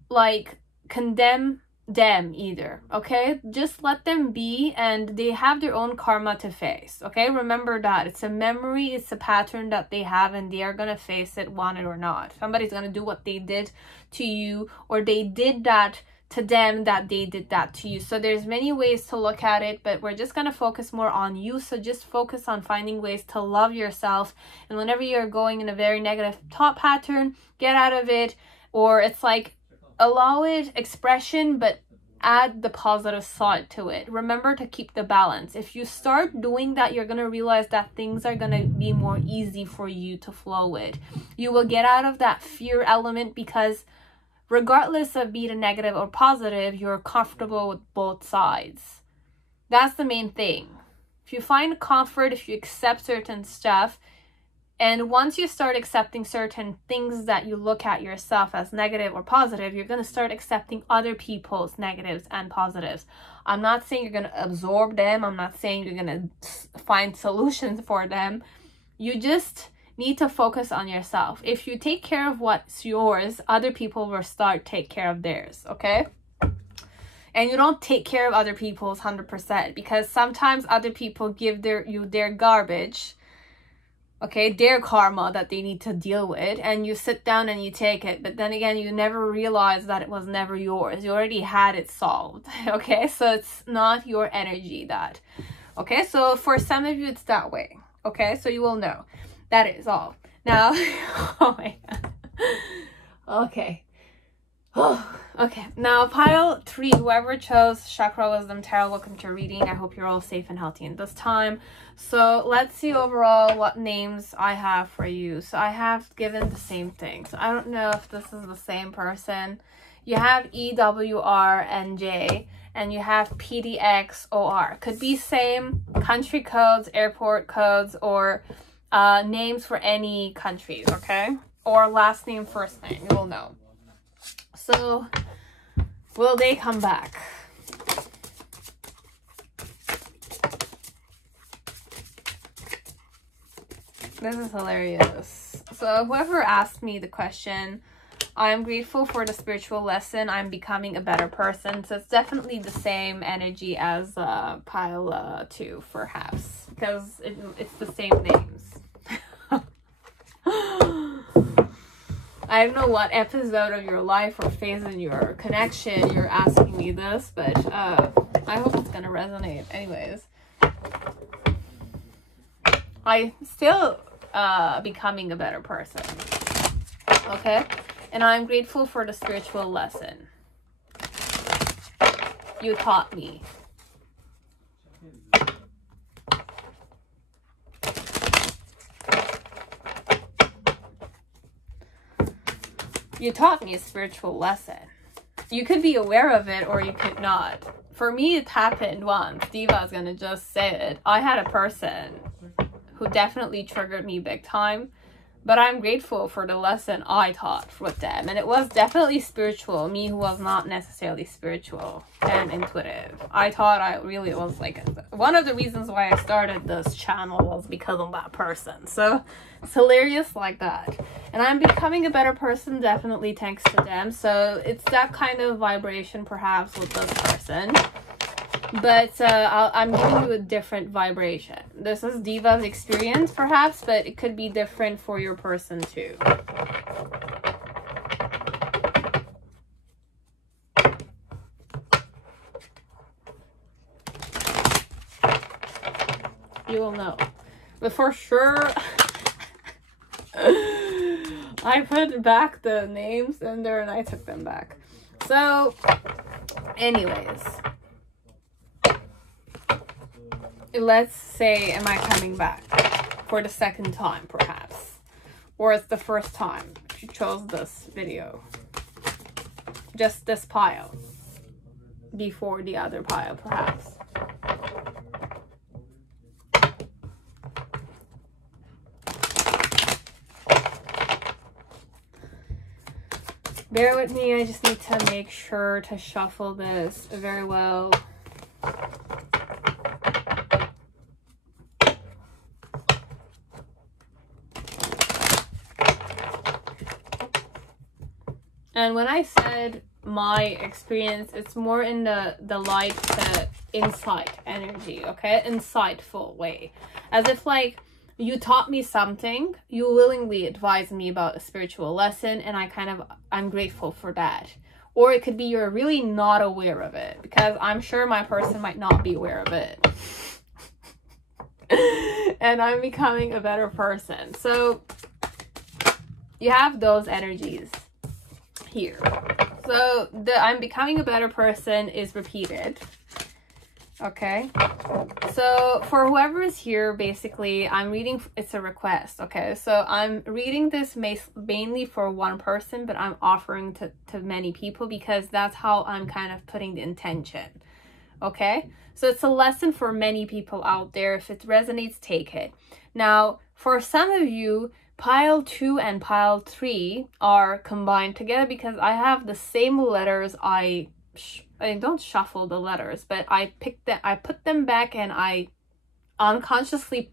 like condemn them either, okay? Just let them be, and they have their own karma to face, okay? Remember that. It's a memory, it's a pattern that they have, and they are gonna face it, want it or not. Somebody's gonna do what they did to you, or they did that to them that they did that to you. So there's many ways to look at it, but we're just gonna focus more on you. So just focus on finding ways to love yourself, and whenever you're going in a very negative thought pattern, get out of it. Or it's like allow it expression, but add the positive side to it. Remember to keep the balance. If you start doing that, you're gonna realize that things are gonna be more easy for you to flow with. You will get out of that fear element because regardless of being a negative or positive, you're comfortable with both sides. That's the main thing. If you find comfort, if you accept certain stuff, and once you start accepting certain things that you look at yourself as negative or positive, you're going to start accepting other people's negatives and positives. I'm not saying you're going to absorb them. I'm not saying you're going to find solutions for them. You just need to focus on yourself. If you take care of what's yours, other people will start take care of theirs, okay? And you don't take care of other people's 100% because sometimes other people give you their garbage, okay, their karma that they need to deal with, and you sit down and you take it, but then again you never realize that it was never yours. You already had it solved, okay? So it's not your energy that, okay? So for some of you it's that way, okay? So you will know. That is all. Now, oh my god. Okay. Okay, now pile 3, whoever chose Chakra Wisdom Tarot, welcome to your reading. I hope you're all safe and healthy in this time. So let's see overall what names I have for you. So I have given the same thing. So I don't know if this is the same person. You have EWRNJ and you have PDXOR. Could be same country codes, airport codes, or names for any countries, okay? Or last name, first name, you will know. So, will they come back? This is hilarious. So, whoever asked me the question, I'm grateful for the spiritual lesson. I'm becoming a better person. So, it's definitely the same energy as pile 2 for halves. Because it's the same names. I don't know what episode of your life or phase in your connection you're asking me this, but I hope it's gonna resonate. Anyways, I'm still becoming a better person, okay? And I'm grateful for the spiritual lesson you taught me. You taught me a spiritual lesson. You could be aware of it or you could not. For me, it happened once. Diva's gonna just say it. I had a person who definitely triggered me big time. But I'm grateful for the lesson I taught with them. And it was definitely spiritual. Me who was not necessarily spiritual and intuitive. I thought I really was like... One of the reasons why I started this channel was because of that person. So it's hilarious like that. And I'm becoming a better person definitely thanks to them. So it's that kind of vibration perhaps with this person. But I'm giving you a different vibration. This is Diva's experience perhaps, but it could be different for your person too. You will know. But for sure, I put back the names in there and I took them back. So, anyways. Let's say, am I coming back for the second time, perhaps? Or it's the first time you chose this video. Just this pile. Before the other pile, perhaps. Bear with me, I just need to make sure to shuffle this very well. And when I said my experience, it's more in the light to insight energy, okay? Insightful way. As if like you taught me something, you willingly advised me about a spiritual lesson, and I'm grateful for that. Or it could be you're really not aware of it, because I'm sure my person might not be aware of it. And I'm becoming a better person. So you have those energies here. So the I'm becoming a better person is repeated. Okay, so for whoever is here, basically I'm reading, it's a request. Okay, so I'm reading this mainly for one person, but I'm offering to many people because that's how I'm kind of putting the intention. Okay, so it's a lesson for many people out there. If it resonates, take it. Now for some of you, pile 2 and pile 3 are combined together because I have the same letters. I don't shuffle the letters, but I put them back and I unconsciously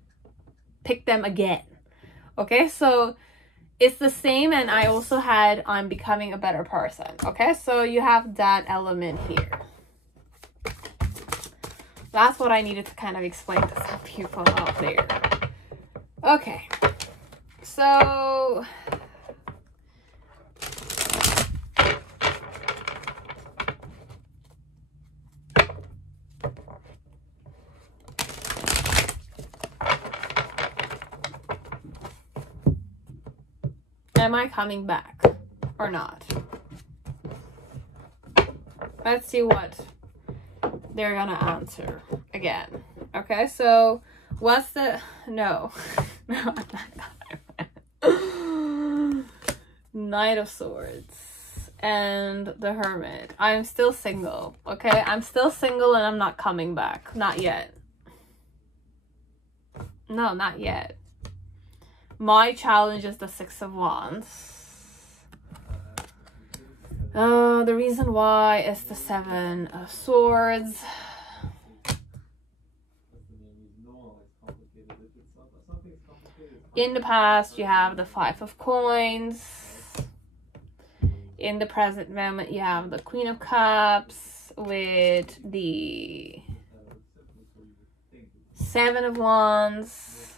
pick them again. Okay, so it's the same, and I also had I'm becoming a better person. Okay, so you have that element here. That's what I needed to kind of explain to some people out there. Okay, so am I coming back or not? Let's see what they're gonna answer again. Okay, so what's the no no, I'm not. Knight of Swords and the Hermit. I'm still single. Okay, I'm still single and I'm not coming back. Not yet. No, not yet. My challenge is the 6 of Wands. The reason why is the 7 of Swords. In the past, you have the 5 of Coins. In the present moment, you have the Queen of Cups with the 7 of Wands.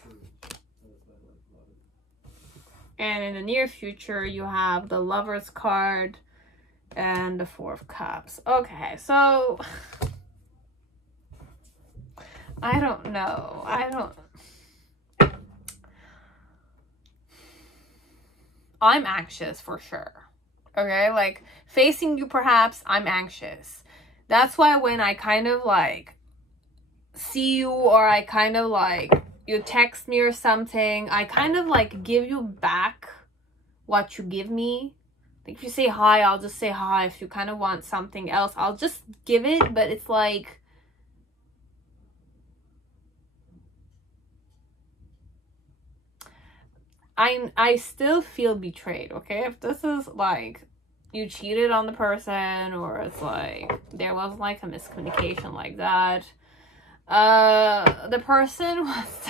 And in the near future, you have the Lover's card and the 4 of Cups. Okay, so I don't know. I'm anxious for sure. Okay, like facing you perhaps, I'm anxious. That's why when I kind of like see you, or I kind of like you text me or something, I kind of like give you back what you give me. Like if you say hi, I'll just say hi. If you kind of want something else, I'll just give it. But it's like, I still feel betrayed, okay? If this is like you cheated on the person, or it's like there was like a miscommunication like that, the person was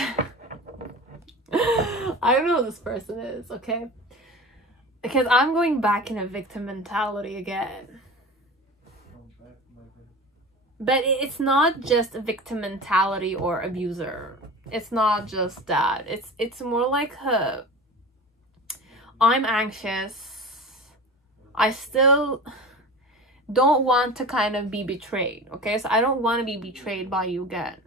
I don't know who this person is, okay? Because I'm going back in a victim mentality again. But it's not just a victim mentality or abuser. It's not just that. It's more like I'm anxious. I still don't want to kind of be betrayed, okay? So I don't want to be betrayed by you again.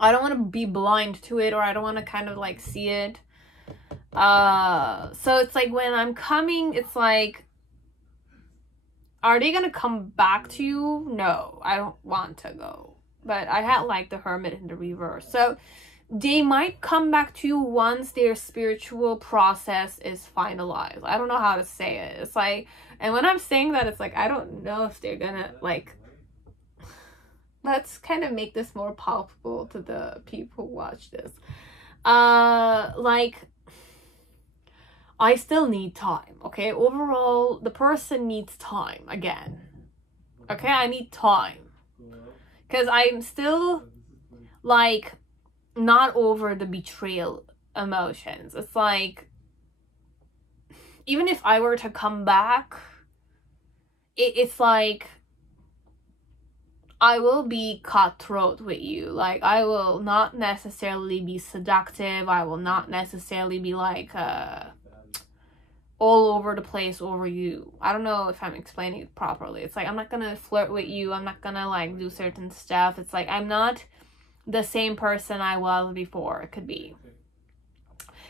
I don't want to be blind to it, or I don't want to kind of like see it. So it's like when I'm coming, it's like, are they gonna come back to you? No, I don't want to go. But I had like the Hermit in the reverse. So they might come back to you once their spiritual process is finalized. I don't know how to say it. It's like, and when I'm saying that, it's like, I don't know if they're gonna like, let's kind of make this more palpable to the people who watch this. Like, I still need time, okay? Overall, the person needs time again. Okay, I need time. Because I'm still, like, not over the betrayal emotions. It's like, even if I were to come back, it's like, I will be cutthroat with you. Like, I will not necessarily be seductive. I will not necessarily be, like, all over the place over you. I don't know if I'm explaining it properly. It's like, I'm not gonna flirt with you. I'm not gonna, like, do certain stuff. It's like, I'm not the same person I was before. It could be.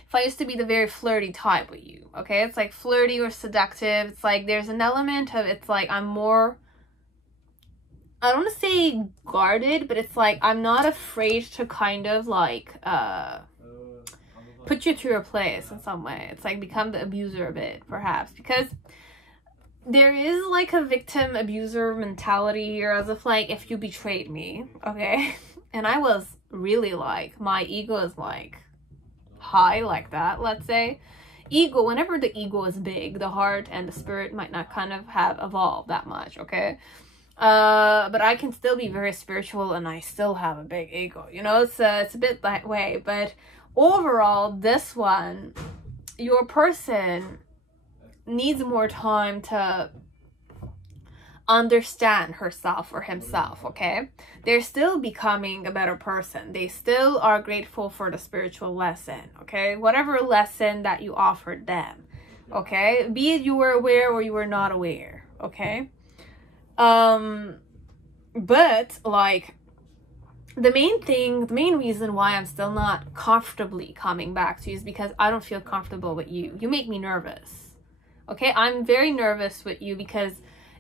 If I used to be the very flirty type with you, okay? It's like flirty or seductive. It's like, there's an element of, it's like, I'm more, I don't want to say guarded, but it's like, I'm not afraid to kind of, like, put you to your place in some way. It's like, become the abuser a bit, perhaps. Because there is, like, a victim abuser mentality here, as if, like, if you betrayed me, okay? And I was really, like, my ego is, like, high like that, let's say. Ego, whenever the ego is big, the heart and the spirit might not kind of have evolved that much, okay? But I can still be very spiritual and I still have a big ego, you know? It's a bit that way. But overall, this one, your person needs more time to understand herself or himself, okay? They're still becoming a better person. They still are grateful for the spiritual lesson, okay? Whatever lesson that you offered them, okay? Be it you were aware or you were not aware, okay? But, like, the main reason why I'm still not comfortably coming back to you is because I don't feel comfortable with you. You make me nervous, okay? I'm very nervous with you because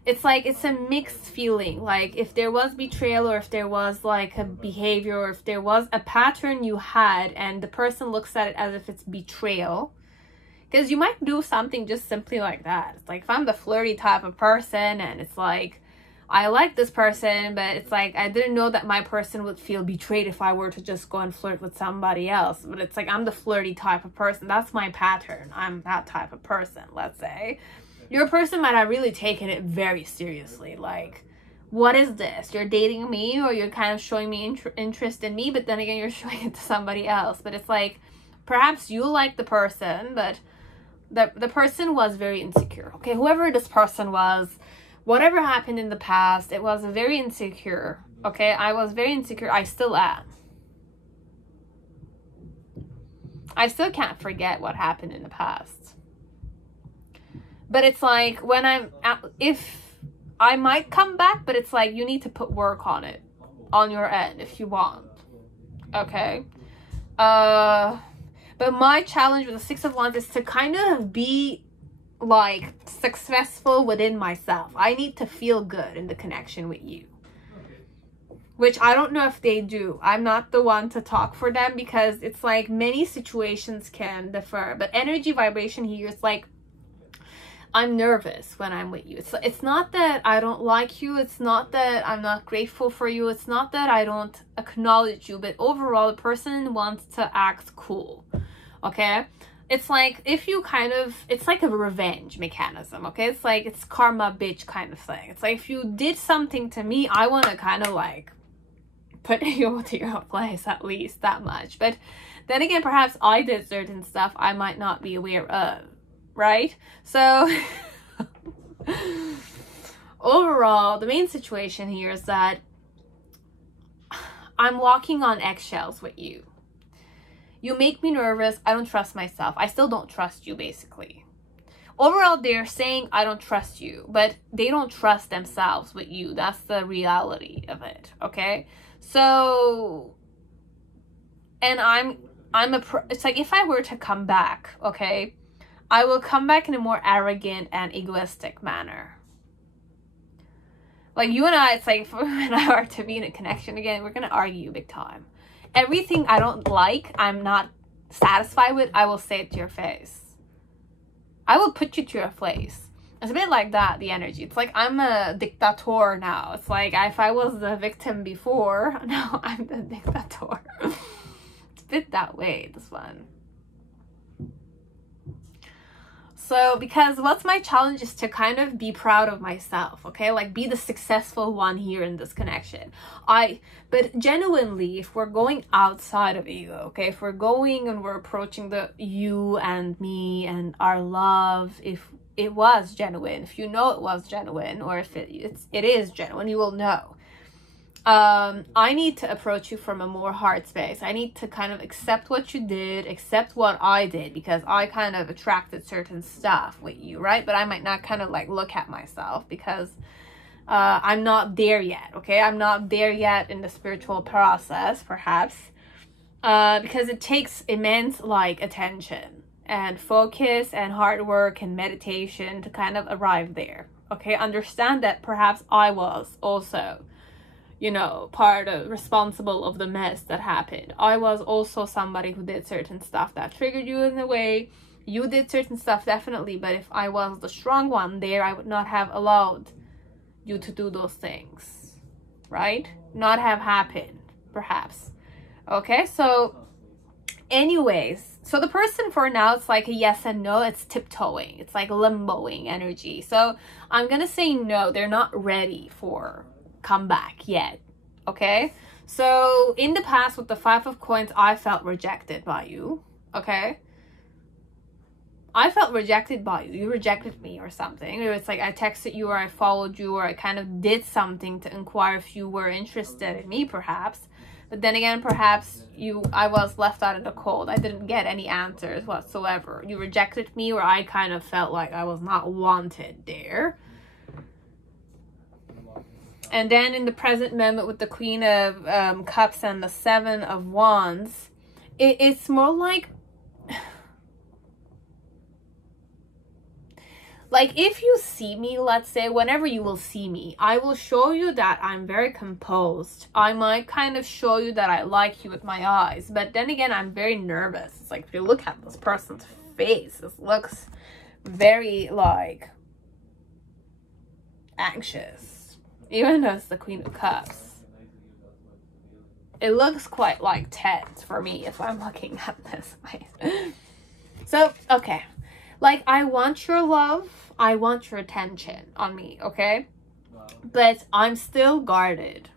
it's like, it's a mixed feeling. Like, if there was betrayal, or if there was, like, a behavior, or if there was a pattern you had and the person looks at it as if it's betrayal, because you might do something just simply like that. It's like, if I'm the flirty type of person and it's like, I like this person, but it's like, I didn't know that my person would feel betrayed if I were to just go and flirt with somebody else. But it's like, I'm the flirty type of person. That's my pattern. I'm that type of person, let's say. Your person might have really taken it very seriously. Like, what is this? You're dating me, or you're kind of showing me interest in me, but then again, you're showing it to somebody else. But it's like, perhaps you like the person, but the person was very insecure. Okay, whoever this person was, whatever happened in the past, it was very insecure. Okay, I was very insecure. I still am. I still can't forget what happened in the past. But it's like, when if I might come back, but it's like, you need to put work on it, on your end, if you want. Okay? But my challenge with the Six of Wands is to kind of be, like, successful within myself. I need to feel good in the connection with you, which I don't know if they do. I'm not the one to talk for them, because it's like, many situations can differ, but energy vibration here is like, I'm nervous when I'm with you. It's not that I don't like you. It's not that I'm not grateful for you. It's not that I don't acknowledge you. But overall, the person wants to act cool. Okay? It's like if you kind of, it's like a revenge mechanism. Okay? It's like, it's karma bitch kind of thing. It's like if you did something to me, I want to kind of like put you to your place, at least that much. But then again, perhaps I did certain stuff I might not be aware of. Right? So overall, the main situation here is that I'm walking on eggshells with you. You make me nervous. I don't trust myself. I still don't trust you, basically. Overall, they're saying I don't trust you, but they don't trust themselves with you. That's the reality of it, okay? So, and it's like if I were to come back, okay, I will come back in a more arrogant and egoistic manner. Like you and I, it's like if we and I are to be in a connection again, we're going to argue big time. Everything I don't like, I'm not satisfied with, I will say it to your face. I will put you to your place. It's a bit like that, the energy. It's like I'm a dictator now. It's like if I was the victim before, now I'm the dictator. It's a bit that way, this one. So, because what's my challenge is to kind of be proud of myself, okay? Like, be the successful one here in this connection. But genuinely, if we're going outside of ego, okay? If we're going and we're approaching the you and me and our love, if it was genuine, if you know it was genuine, or if it is genuine, you will know. I need to approach you from a more heart space. I need to kind of accept what you did, accept what I did, because I kind of attracted certain stuff with you, right? But I might not kind of like look at myself because I'm not there yet, okay? I'm not there yet in the spiritual process, perhaps, because it takes immense like attention and focus and hard work and meditation to kind of arrive there, okay? Understand that perhaps I was also, you know, responsible of the mess that happened. I was also somebody who did certain stuff that triggered you in a way. You did certain stuff, definitely, but if I was the strong one there, I would not have allowed you to do those things, right? Not have happened, perhaps. Okay, so anyways, so the person for now, it's like a yes and no, it's tiptoeing. It's like limboing energy. So I'm gonna say no, they're not ready for come back yet, okay? So in the past with the 5 of coins, I felt rejected by you, okay? I felt rejected by you. You rejected me or something. Or it's like I texted you or I followed you or I kind of did something to inquire if you were interested in me, perhaps. But then again, perhaps I was left out in the cold. I didn't get any answers whatsoever. You rejected me or I kind of felt like I was not wanted there. And then in the present moment with the Queen of Cups and the 7 of Wands, it's more like if you see me, let's say, whenever you will see me, I will show you that I'm very composed. I might kind of show you that I like you with my eyes. But then again, I'm very nervous. It's like if you look at this person's face, it looks very like anxious. Even though it's the Queen of Cups, it looks quite like tense for me if I'm looking at this way. So, okay. Like, I want your love. I want your attention on me, okay? But I'm still guarded.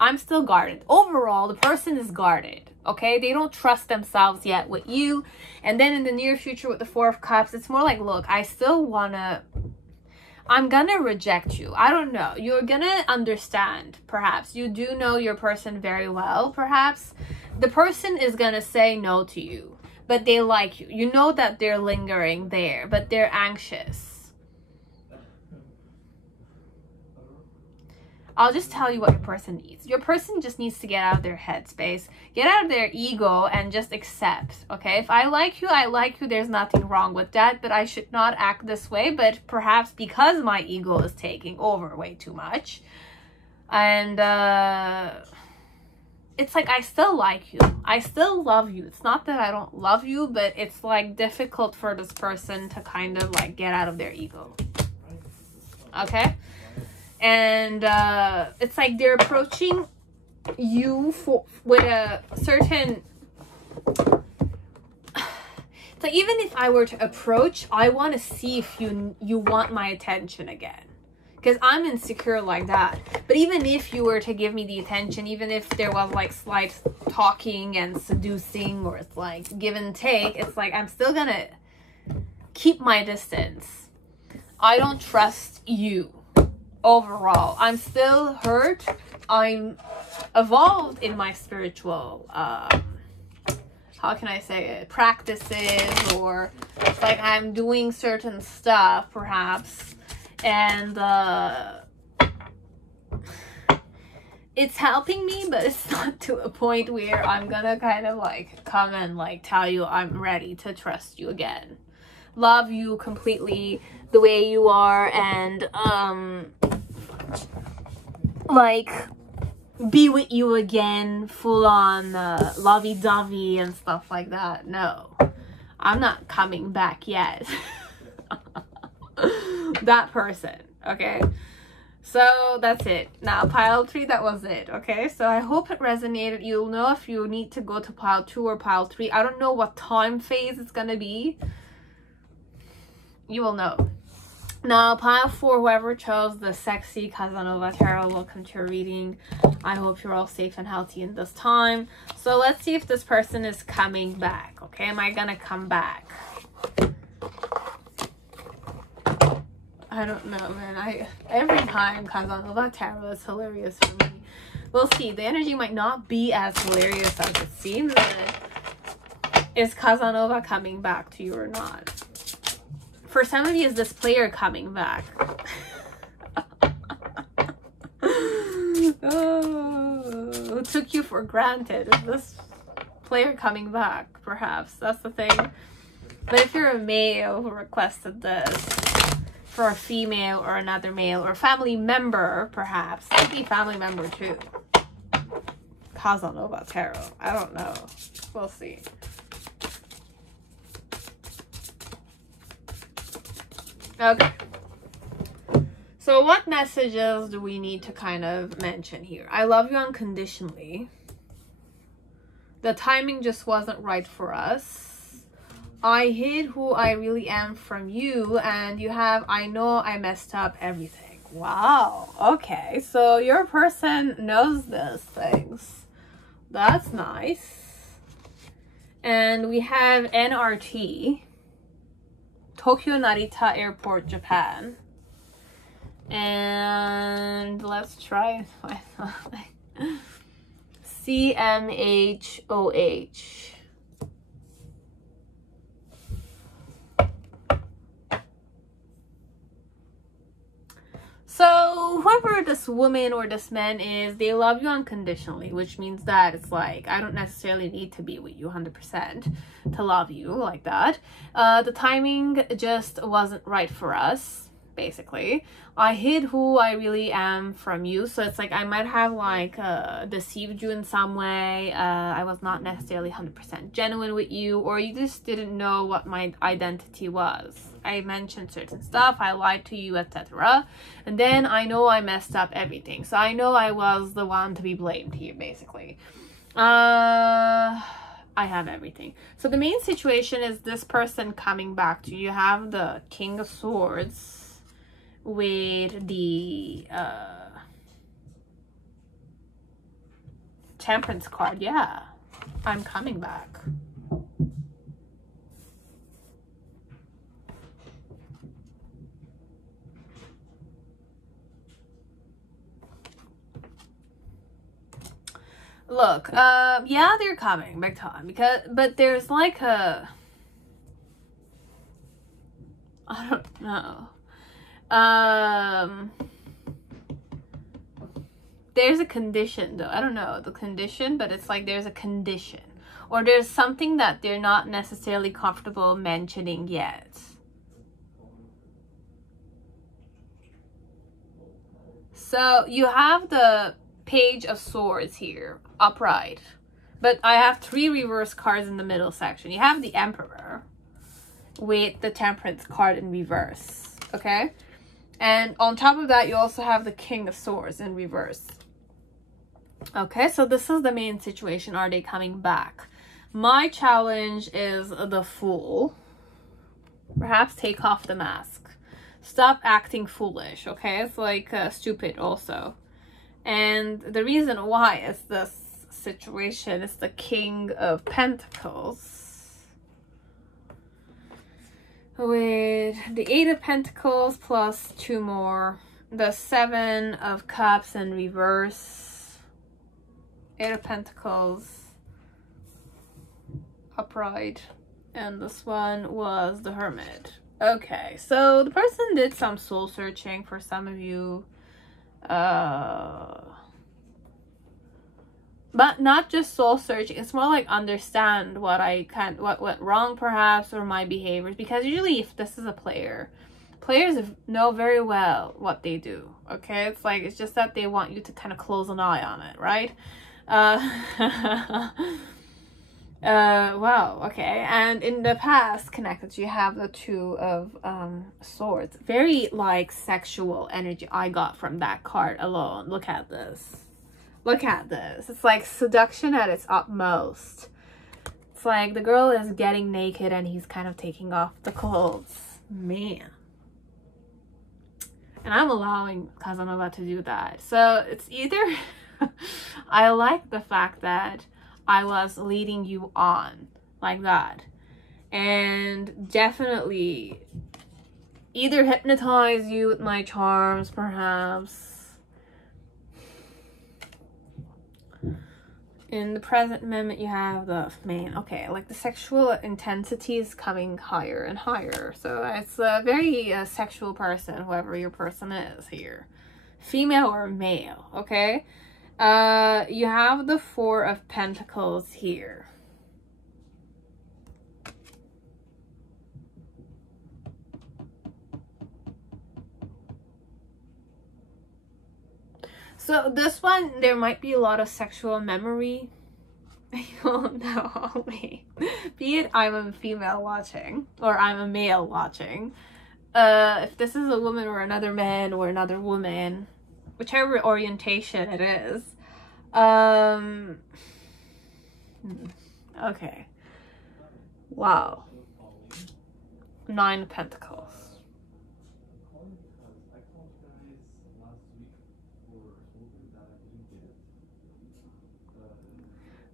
I'm still guarded. Overall, the person is guarded, okay? They don't trust themselves yet with you. And then in the near future with the 4 of Cups, it's more like, look, I still want to... I'm gonna reject you. I don't know. You're gonna understand, perhaps. You do know your person very well, perhaps. The person is gonna say no to you, but they like you. You know that they're lingering there, but they're anxious. I'll just tell you what your person needs. Your person just needs to get out of their headspace, get out of their ego, and just accept, okay? If I like you, I like you. There's nothing wrong with that, but I should not act this way. But perhaps because my ego is taking over way too much, and it's like I still like you. I still love you. It's not that I don't love you, but it's like difficult for this person to kind of like get out of their ego. Okay? And it's like they're approaching you with a certain... So even if I were to approach, I want to see if you want my attention again. Because I'm insecure like that. But even if you were to give me the attention, even if there was like slight talking and seducing, or it's like give and take, it's like I'm still gonna keep my distance. I don't trust you overall. I'm still hurt. I'm evolved in my spiritual, how can I say it, practices, or it's like I'm doing certain stuff perhaps. And it's helping me, but it's not to a point where I'm gonna kind of like come and like tell you I'm ready to trust you again, love you completely the way you are, and like be with you again full on lovey-dovey and stuff like that. No, I'm not coming back yet. That person. Okay, so that's it. Now pile 3, that was it. Okay, so I hope it resonated. You'll know if you need to go to pile 2 or pile 3. I don't know what time phase it's gonna be. You will know. Now pile 4, whoever chose the sexy Casanova tarot, welcome to your reading. I hope you're all safe and healthy in this time. So let's see if this person is coming back. Okay, am I gonna come back? I don't know, man. Every time Casanova tarot is hilarious for me. We'll see. The energy might not be as hilarious as it seems. Is Casanova coming back to you or not? For some of you, is this player coming back? Oh, who took you for granted? Is this player coming back? Perhaps. That's the thing. But if you're a male who requested this, for a female or another male or family member, perhaps. Could be family member too. Casanova tarot. I don't know. We'll see. Okay. So what messages do we need to kind of mention here? I love you unconditionally. The timing just wasn't right for us. I hid who I really am from you, and you have, I know I messed up everything. Wow. Okay. So your person knows these things. That's nice. And we have NRT. Tokyo Narita Airport, Japan. And let's try CMHOH. So whoever this woman or this man is, they love you unconditionally, which means that it's like, I don't necessarily need to be with you 100% to love you like that. The timing just wasn't right for us, basically. I hid who I really am from you. So it's like I might have like deceived you in some way. I was not necessarily 100% genuine with you, or you just didn't know what my identity was. I mentioned certain stuff, I lied to you, etc. And then I know I messed up everything. So I know I was the one to be blamed here, basically. I have everything. So the main situation is this person coming back to you. You have the King of Swords with the Temperance card. Yeah, I'm coming back. Look, yeah, they're coming big time, but there's like a, I don't know, there's a condition though. I don't know the condition, but it's like there's a condition, or there's something that they're not necessarily comfortable mentioning yet. So you have the Page of Swords here, upright. But I have 3 reverse cards in the middle section. You have the Emperor with the Temperance card in reverse, okay? And on top of that, you also have the King of Swords in reverse. Okay, so this is the main situation. Are they coming back? My challenge is the Fool. Perhaps take off the mask. Stop acting foolish, okay? It's like stupid also. And the reason why is this situation is the King of Pentacles. With the 8 of Pentacles plus 2 more. The 7 of Cups in reverse. 8 of Pentacles upright, and this one was the Hermit. Okay, so the person did some soul searching for some of you, but not just soul searching. It's more like understand what what went wrong perhaps, or my behaviors, because usually if this is a player, players know very well what they do. Okay, it's just that they want you to kind of close an eye on it, right? Wow, okay. And in the past connected, you have the 2 of Swords. Very like sexual energy I got from that card alone. Look at this. Look at this. It's like seduction at its utmost. It's like the girl is getting naked and he's kind of taking off the clothes. Man. And I'm allowing Casanova to do that. So it's either I like the fact that I was leading you on like that, and definitely either hypnotize you with my charms perhaps. In the present moment, you have the man. Okay, like the sexual intensity is coming higher and higher. So it's a very sexual person, whoever your person is here. Female or male, okay? You have the 4 of Pentacles here. So this one, there might be a lot of sexual memory. Oh no, wait. Be it I'm a female watching or I'm a male watching. If this is a woman or another man or another woman, whichever orientation it is. Okay. Wow. 9 of Pentacles.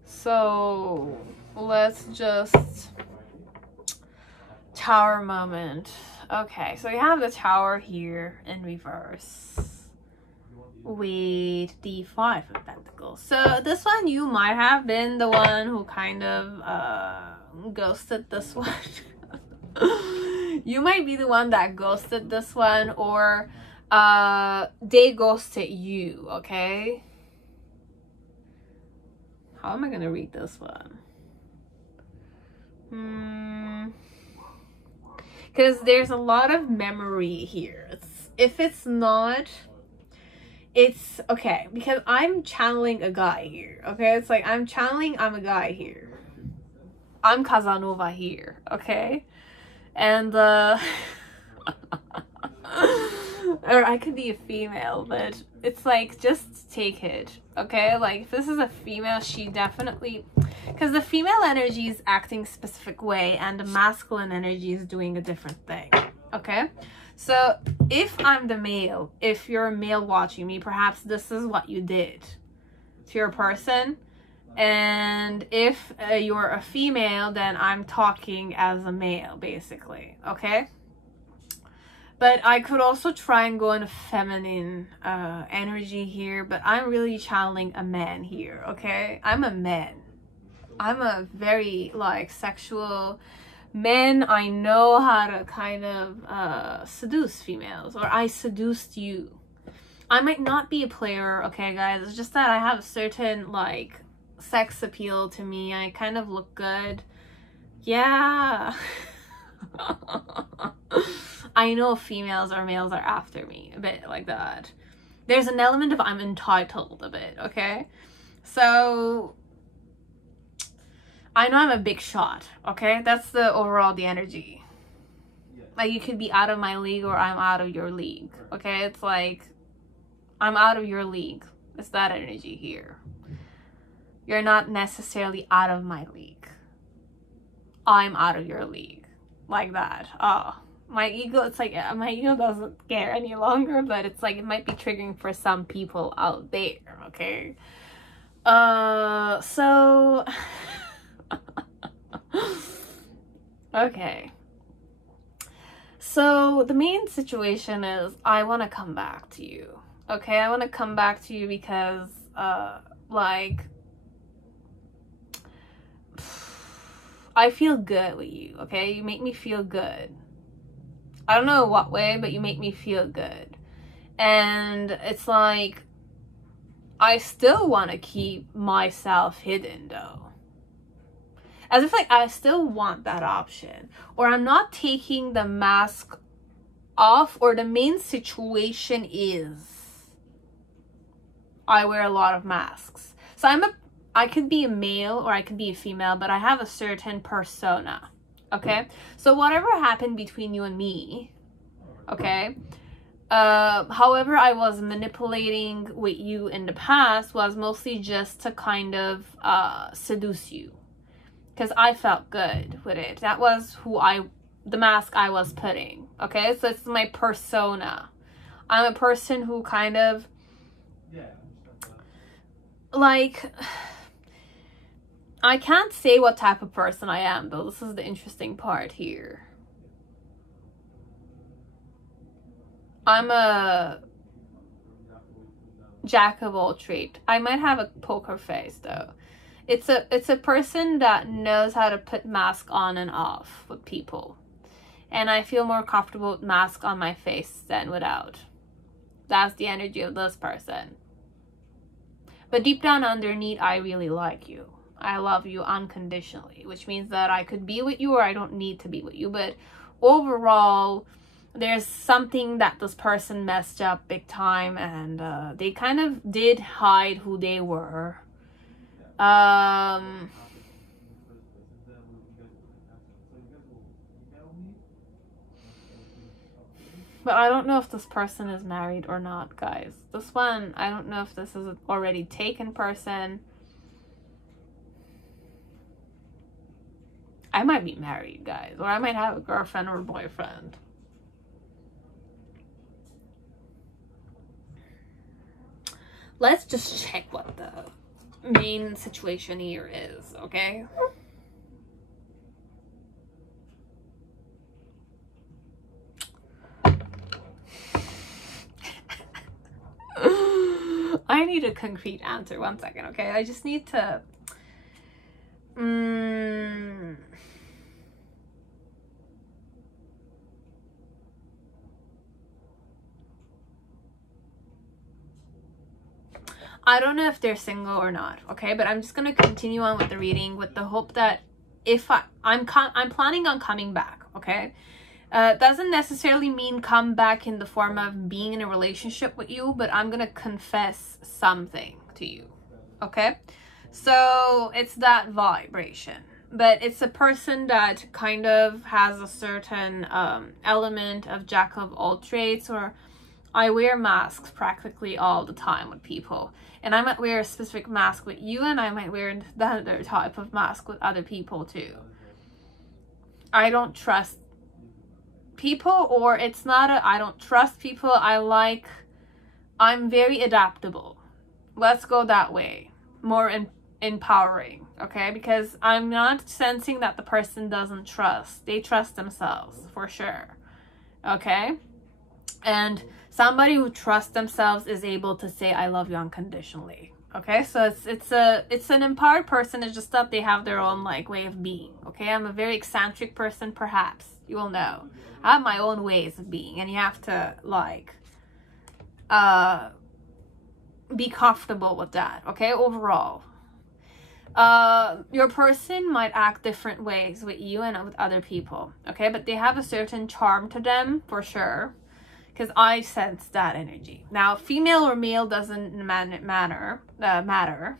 So let's just Tower moment. Okay, so we have the Tower here in reverse with the 5 of Pentacles. So this one, you might have been the one who kind of ghosted this one. You might be the one that ghosted this one, or they ghosted you, okay? How am I gonna read this one? Because there's a lot of memory here. If it's not, it's okay, because I'm channeling a guy here, okay? It's like I'm a guy here. I'm Casanova here, okay? And or I could be a female, but it's like, just take it, okay? Like, if this is a female, she definitely, because the female energy is acting a specific way and the masculine energy is doing a different thing, okay? So if I'm the male, if you're a male watching me, perhaps this is what you did to your person. And if you're a female, then I'm talking as a male, basically, okay? But I could also try and go in a feminine energy here, but I'm really channeling a man here, okay? I'm a man. I'm a very, like, sexual man. I know how to kind of seduce females, or I seduced you. I might not be a player, okay, guys? It's just that I have a certain, like, sex appeal to me. I kind of look good. Yeah. I know females or males are after me, a bit like that. there's an element of I'm entitled a bit, okay? So I know I'm a big shot, okay? That's the overall the energy. Like, you could be out of my league or I'm out of your league, okay? It's like, I'm out of your league. It's that energy here. You're not necessarily out of my league. I'm out of your league. Like that. Oh, my ego, it's like, my ego doesn't care any longer, but it's like, it might be triggering for some people out there, okay? So... okay. So, the main situation is, I want to come back to you, okay? I want to come back to you because, like... I feel good with you, okay? You make me feel good. I don't know what way, but you make me feel good. And it's like, I still want to keep myself hidden, though. As if, like, I still want that option. Or I'm not taking the mask off, or the main situation is I wear a lot of masks. So I could be a male or I could be a female, but I have a certain persona, okay? So whatever happened between you and me, okay, however I was manipulating with you in the past was mostly just to kind of seduce you, because I felt good with it. That was the mask I was putting, okay? So it's my persona. I'm a person who kind of, like... I can't say what type of person I am, though. This is the interesting part here. I'm a jack of all trades. I might have a poker face, though. It's a person that knows how to put mask on and off with people. And I feel more comfortable with mask on my face than without. That's the energy of this person. But deep down underneath, I really like you. I love you unconditionally, which means that I could be with you or I don't need to be with you. But overall, there's something that this person messed up big time, and they kind of did hide who they were. But I don't know if this person is married or not, guys. This one, I don't know if this is an already taken person. I might be married, guys, or I might have a girlfriend or a boyfriend. Let's just check what the main situation here is, okay? I need a concrete answer. 1 second, okay? I just need to... I don't know if they're single or not, okay? But I'm just gonna continue on with the reading with the hope that if I'm planning on coming back, okay? Doesn't necessarily mean come back in the form of being in a relationship with you, but I'm gonna confess something to you, okay? So it's that vibration, but it's a person that kind of has a certain element of jack of all trades, or I wear masks practically all the time with people. And I might wear a specific mask with you, and I might wear the other type of mask with other people too. I don't trust people, or it's not a I don't trust people. I'm very adaptable. Let's go that way. More empowering, okay? Because I'm not sensing that the person doesn't trust. They trust themselves for sure, okay? And somebody who trusts themselves is able to say I love you unconditionally, okay? So it's an empowered person. It's just that they have their own like way of being, okay? I'm a very eccentric person, perhaps you will know. I have my own ways of being, and you have to like be comfortable with that, okay? Overall, your person might act different ways with you and with other people, okay? But they have a certain charm to them for sure, because I sense that energy. Now, female or male doesn't matter. The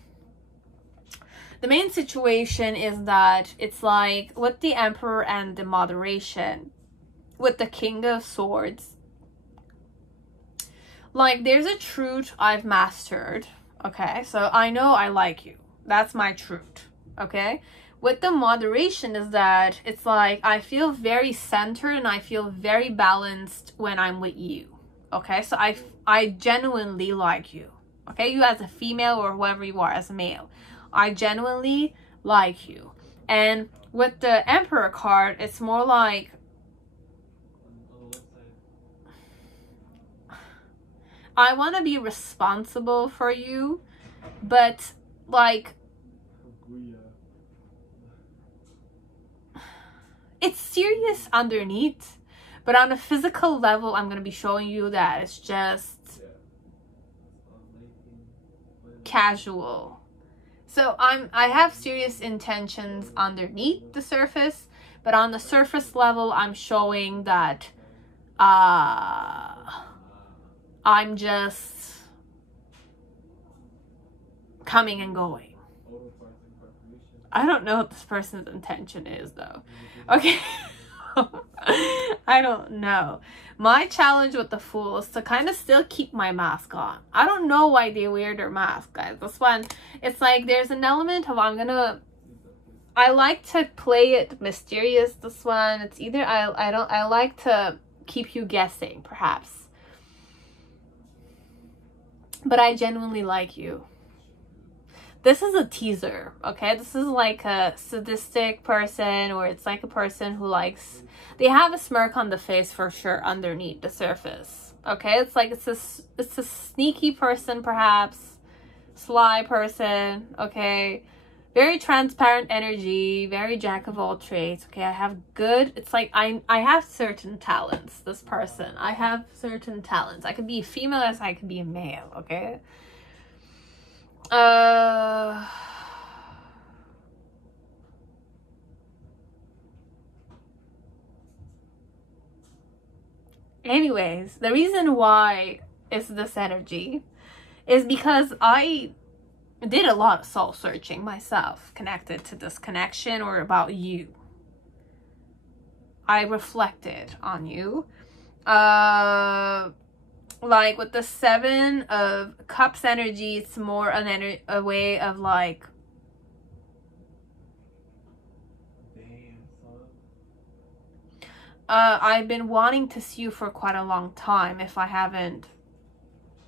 main situation is that it's like with the Emperor and the moderation, with the King of Swords, like there's a truth I've mastered, okay? So I know I like you. That's my truth, okay? With the moderation is that it's like I feel very centered and I feel very balanced when I'm with you, okay? So I genuinely like you, okay? You as a female or whoever you are as a male, I genuinely like you. And with the Emperor card, it's more like I want to be responsible for you, but like it's serious underneath, but on a physical level, I'm going to be showing you that it's just casual. So I have serious intentions underneath the surface, but on the surface level, I'm showing that I'm just coming and going. I don't know what this person's intention is though. Okay. I don't know. My challenge with the Fool is to kind of still keep my mask on. I don't know why they wear their mask, guys. This one, it's like there's an element of I like to play it mysterious. This one, it's either I like to keep you guessing, perhaps. But I genuinely like you. This is a teaser, okay? This is like a sadistic person, or it's like a person who likes, they have a smirk on the face for sure underneath the surface, okay? It's like it's a sneaky person, perhaps, sly person, okay? Very transparent energy, very jack of all trades, okay? I have good, it's like I have certain talents, this person. I have certain talents. I could be a female as I could be a male, okay? Anyways, the reason why it's this energy is because I did a lot of soul searching myself connected to this connection or about you. I reflected on you. Like with the Seven of Cups energy, it's more a way of like I've been wanting to see you for quite a long time if I haven't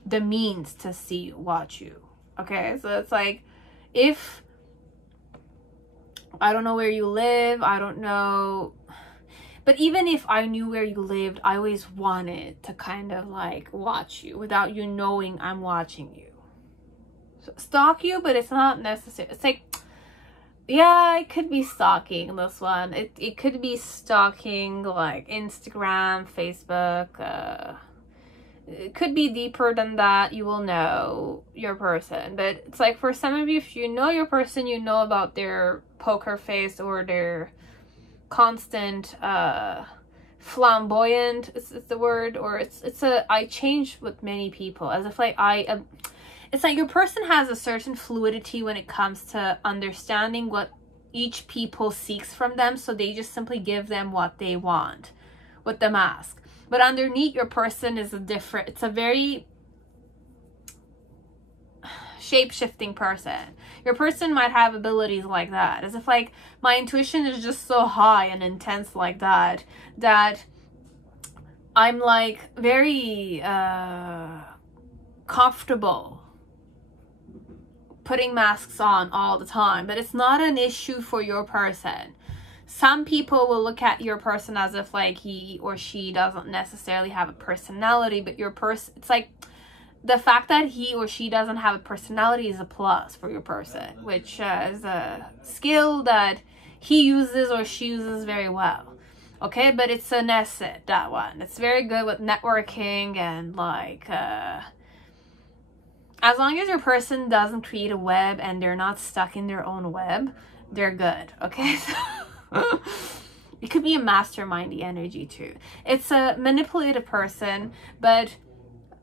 the means to see you, watch you. Okay, so it's like if I don't know where you live, I don't know. But even if I knew where you lived, I always wanted to kind of like watch you without you knowing I'm watching you. So, stalk you, but it's not necessary. It's like, yeah, it could be stalking this one. It could be stalking like Instagram, Facebook. It could be deeper than that. You will know your person. But it's like for some of you, if you know your person, you know about their poker face or their constant flamboyant is the word, or I change with many people as if like it's like your person has a certain fluidity when it comes to understanding what each people seeks from them, so they just simply give them what they want with the mask. But underneath your person is it's a very shape-shifting person. Your person might have abilities like that, as if like my intuition is just so high and intense like that I'm like very comfortable putting masks on all the time. But it's not an issue for your person. Some people will look at your person as if like he or she doesn't necessarily have a personality, but your person, it's like the fact that he or she doesn't have a personality is a plus for your person, which is a skill that he uses or she uses very well. Okay, but it's an asset, that one. It's very good with networking and like, as long as your person doesn't create a web and they're not stuck in their own web, they're good, okay? It could be a mastermindy energy too. It's a manipulative person, but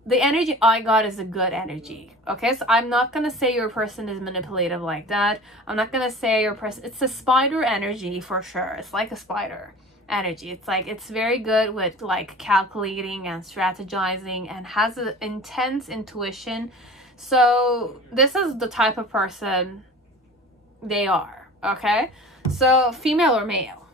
the energy I got is a good energy. Okay, so I'm not gonna say your person is manipulative like that. I'm not gonna say your person, it's a spider energy for sure. It's like a spider energy. It's like, it's very good with like calculating and strategizing and has an intense intuition. So this is the type of person they are. Okay, so female or male.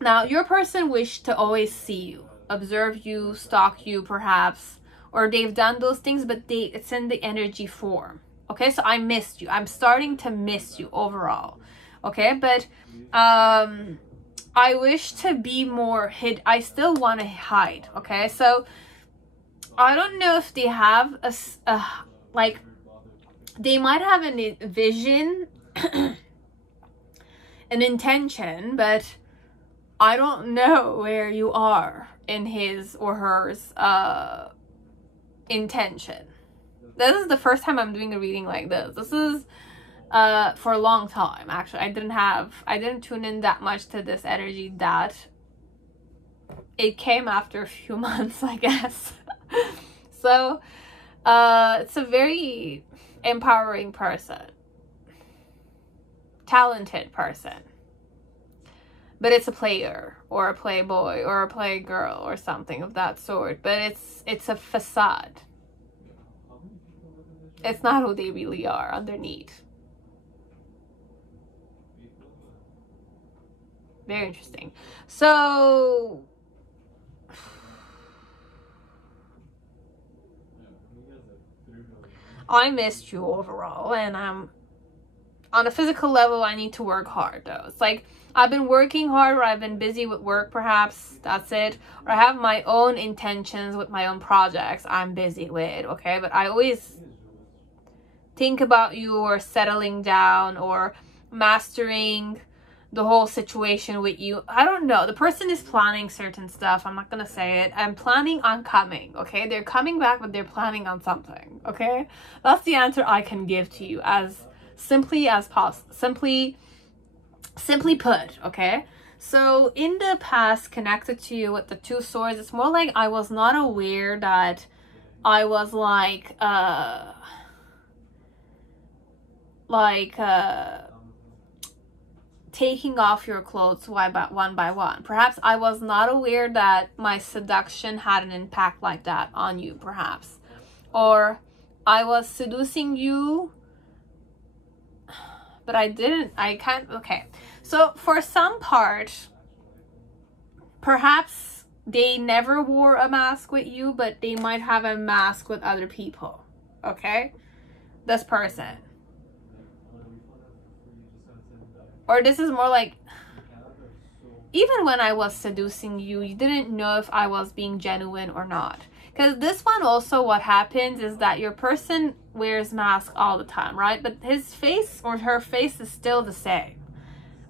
Now your person wished to always see you, observe you, stalk you perhaps, or they've done those things, but it's in the energy form. Okay, so I missed you. I'm starting to miss you overall. Okay, but I wish to be more hid. I still want to hide. Okay, so I don't know if they have a like, they might have a vision, an intention, but I don't know where you are in his or hers intention. This is the first time I'm doing a reading like this. This is for a long time actually. I didn't tune in that much to this energy. That it came after a few months, I guess. So it's a very empowering person, talented person, but it's a player or a playboy or a playgirl or something of that sort. But it's a facade. It's not who they really are underneath. Very interesting. So I missed you overall, and on a physical level I need to work hard though. It's like I've been working hard, or I've been busy with work perhaps, that's it, or I have my own intentions with my own projects I'm busy with. Okay, but I always think about you, or settling down, or mastering the whole situation with you. I don't know, the person is planning certain stuff. I'm not gonna say it. I'm planning on coming. Okay, they're coming back, but they're planning on something. Okay, that's the answer I can give to you, as simply as possible, simply put. Okay, so in the past, connected to you with the Two Swords, it's more like I was not aware that I was taking off your clothes one by one. Perhaps I was not aware that my seduction had an impact like that on you, perhaps. Or I was seducing you, but I can't. Okay, so for some part, perhaps they never wore a mask with you, but they might have a mask with other people. Okay, this person. Or this is more like, even when I was seducing you, you didn't know if I was being genuine or not. Because this one also, what happens is that your person wears masks all the time, right? But his face or her face is still the same.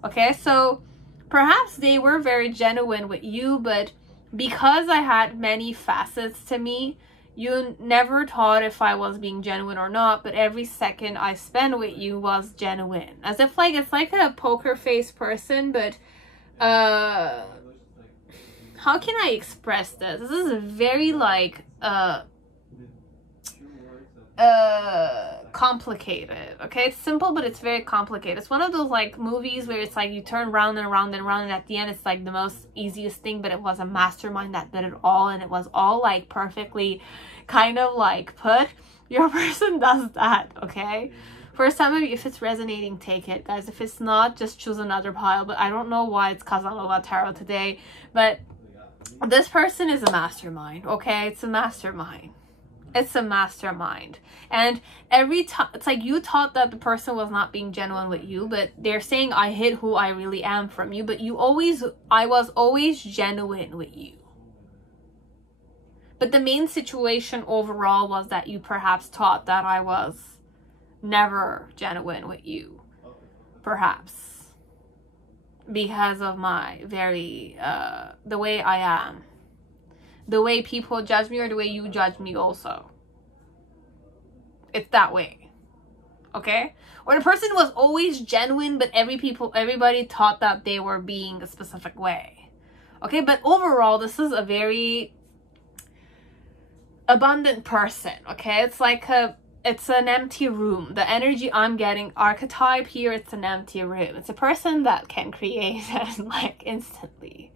Okay, so perhaps they were very genuine with you, but because I had many facets to me, you never thought if I was being genuine or not, but every second I spent with you was genuine. As if like, it's like a poker face person, but how can I express this? This is very like complicated. Okay, it's simple, but it's very complicated. It's one of those like movies where it's like you turn round and round and round, and at the end it's like the most easiest thing, but it was a mastermind that did it all, and it was all like perfectly kind of like put. Your person does that. Okay, for some of you, if it's resonating, take it, guys. If it's not, just choose another pile. But I don't know why it's Casanova Tarot today, but this person is a mastermind. Okay, it's a mastermind. It's a mastermind. And every time, it's like you thought that the person was not being genuine with you, but they're saying I hid who I really am from you, but I was always genuine with you. But the main situation overall was that you perhaps thought that I was never genuine with you, perhaps because of my very the way I am, the way people judge me, or the way you judge me also. It's that way. okay? Or the person was always genuine, but everybody thought that they were being a specific way, okay? But overall, this is a very abundant person, okay? It's an empty room. The energy I'm getting, archetype here, it's an empty room. It's a person that can create like instantly.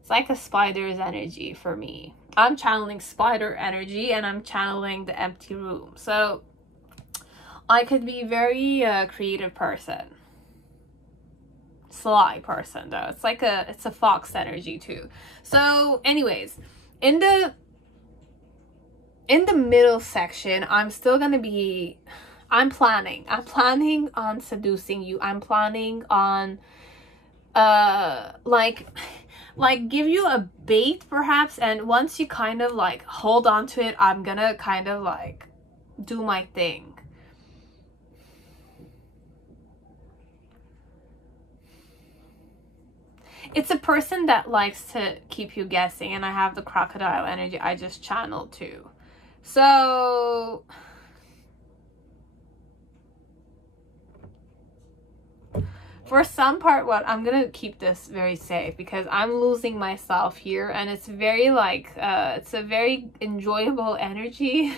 It's like a spider's energy for me. I'm channeling spider energy and I'm channeling the empty room. So I could be very creative person. Sly person though. It's a fox energy too. So anyways, in the middle section, I'm still gonna be, I'm planning on seducing you. I'm planning on like give you a bait perhaps, and once you kind of like hold on to it, I'm gonna kind of like do my thing. It's a person that likes to keep you guessing, and I have the crocodile energy I just channeled too. So for some part, what I'm gonna keep this very safe because I'm losing myself here, and it's very like it's a very enjoyable energy.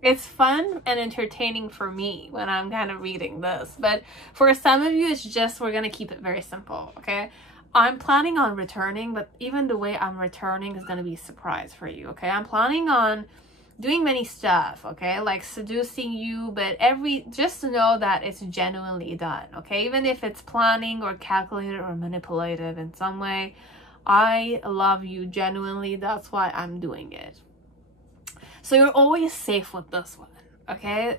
It's fun and entertaining for me when I'm kind of reading this, but for some of you, it's just, we're gonna keep it very simple, okay? I'm planning on returning, but even the way I'm returning is gonna be a surprise for you, okay? I'm planning on doing many stuff, okay? Like seducing you, but just to know that it's genuinely done, okay? Even if it's planning or calculated or manipulative in some way, I love you genuinely. That's why I'm doing it. So you're always safe with this one, okay?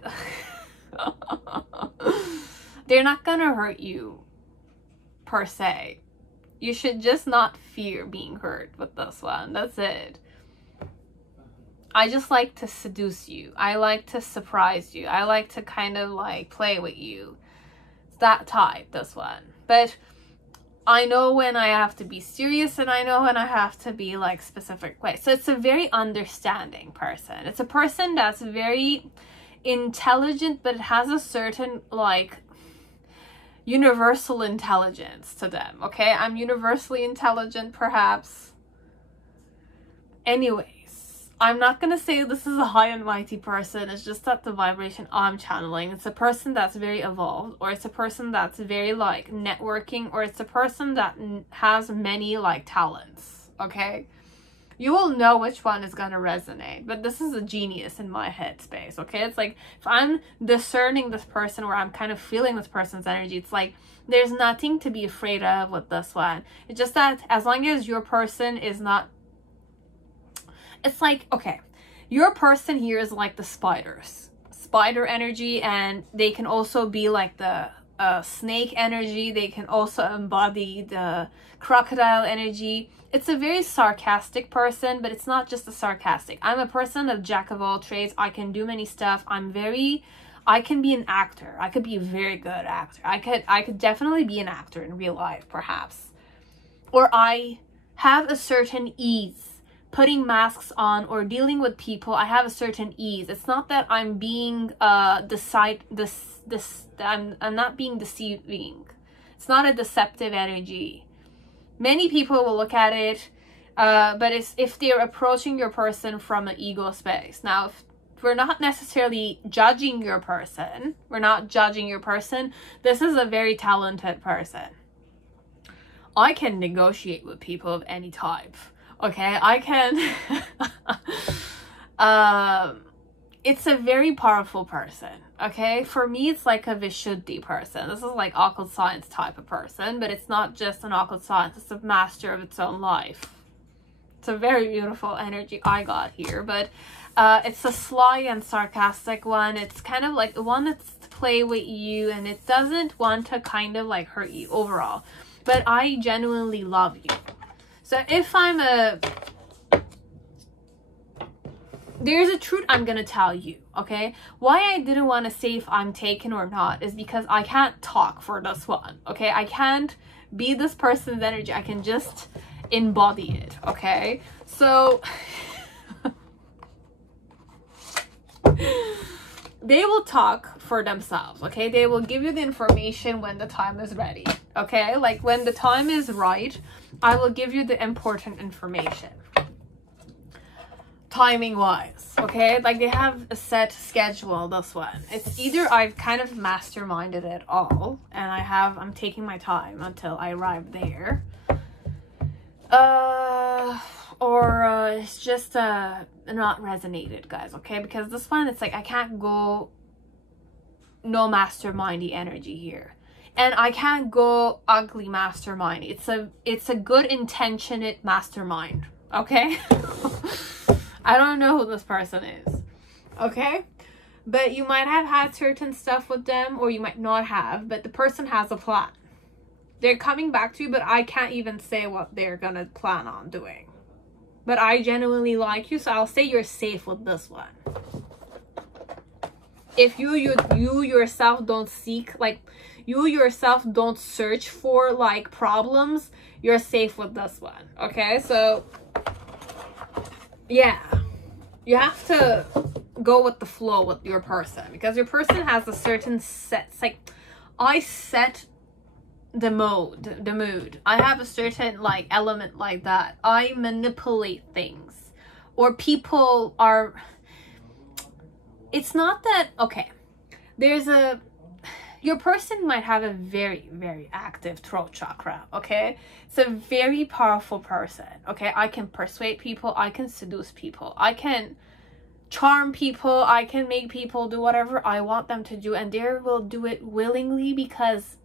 They're not gonna hurt you, per se. You should just not fear being hurt with this one. That's it. I just like to seduce you. I like to surprise you. I like to kind of like play with you. It's that type, this one. But I know when I have to be serious, and I know when I have to be like specific way. So it's a very understanding person. It's a person that's very intelligent, but it has a certain like universal intelligence to them, okay? I'm universally intelligent perhaps. Anyways, I'm not gonna say this is a high and mighty person. It's just that the vibration I'm channeling, it's a person that's very evolved, or it's a person that's very like networking, or it's a person that has many like talents, okay? You will know which one is gonna resonate, but this is a genius in my headspace, okay? It's like if I'm discerning this person, or I'm kind of feeling this person's energy, it's like there's nothing to be afraid of with this one. It's just that as long as your person is not, it's like, okay, your person here is like the spider energy, and they can also be like the snake energy. They can also embody the crocodile energy. It's a very sarcastic person, but it's not just a sarcastic. I'm a person of jack of all trades. I can do many stuff. I can be an actor. I could be a very good actor. I could definitely be an actor in real life, perhaps. Or I have a certain ease putting masks on or dealing with people. I have a certain ease. It's not that I'm being I'm not being deceiving. It's not a deceptive energy. Many people will look at it, but it's if they're approaching your person from an ego space. Now, if we're not necessarily judging your person, this is a very talented person. I can negotiate with people of any type. Okay, I can. It's a very powerful person. Okay, for me, it's like a Vishuddhi person. This is like occult science type of person, but it's not just an occult science. It's a master of its own life. It's a very beautiful energy I got here, but it's a sly and sarcastic one. It's kind of like the one that's to play with you, and it doesn't want to kind of like hurt you overall. But I genuinely love you. So if there's a truth I'm gonna tell you, okay? Why I didn't want to say if I'm taken or not is because I can't talk for this one, okay? I can't be this person's energy. I can just embody it, okay? So they will talk for themselves, okay? They will give you the information when the time is ready, okay? Like when the time is right, I will give you the important information. Timing wise, okay? Like they have a set schedule, this one. It's either I've kind of masterminded it all and I'm taking my time until I arrive there. Or it's just not resonated, guys, okay? Because this one, it's like I can't go no mastermindy energy here. And I can't go ugly mastermind. It's a good intentioned mastermind, okay? I don't know who this person is, okay? But you might have had certain stuff with them, or you might not have, but the person has a plan. They're coming back to you, but I can't even say what they're gonna plan on doing. But I genuinely like you, so I'll say you're safe with this one. If you yourself don't seek, like, you yourself don't search for, like, problems, you're safe with this one, okay? So, yeah. You have to go with the flow with your person, because your person has a certain set. It's like, I set the mood. I have a certain, like, element like that. I manipulate things. Or people are... It's not that... Okay. Your person might have a very, very active throat chakra, okay? It's a very powerful person, okay? I can persuade people. I can seduce people. I can charm people. I can make people do whatever I want them to do. And they will do it willingly because...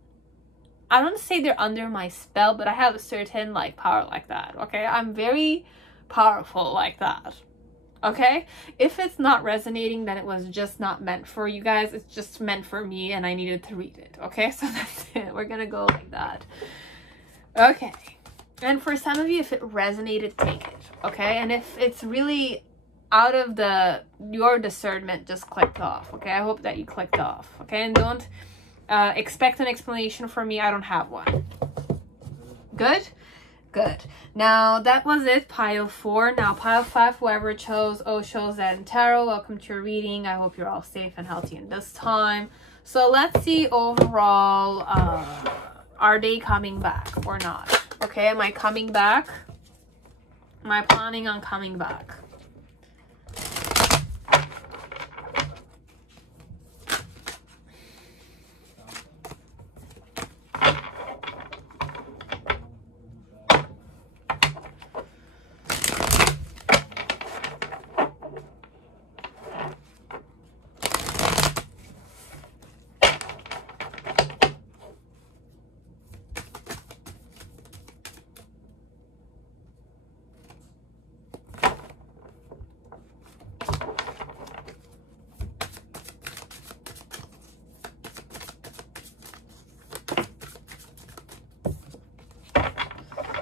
I don't say they're under my spell, but I have a certain, like, power like that, okay? I'm very powerful like that, okay? If it's not resonating, then it was just not meant for you guys. It's just meant for me, and I needed to read it, okay? So that's it. We're gonna go like that. Okay. And for some of you, if it resonated, take it, okay? And if it's really out of your discernment, just clicked off, okay? I hope that you clicked off, okay? And don't... expect an explanation from me. I don't have one. Good? Good. Now, that was it. Pile 4. Now, pile 5, whoever chose Osho, Zen, Tarot, welcome to your reading. I hope you're all safe and healthy in this time. So, let's see overall, are they coming back or not? Okay, am I coming back? Am I planning on coming back?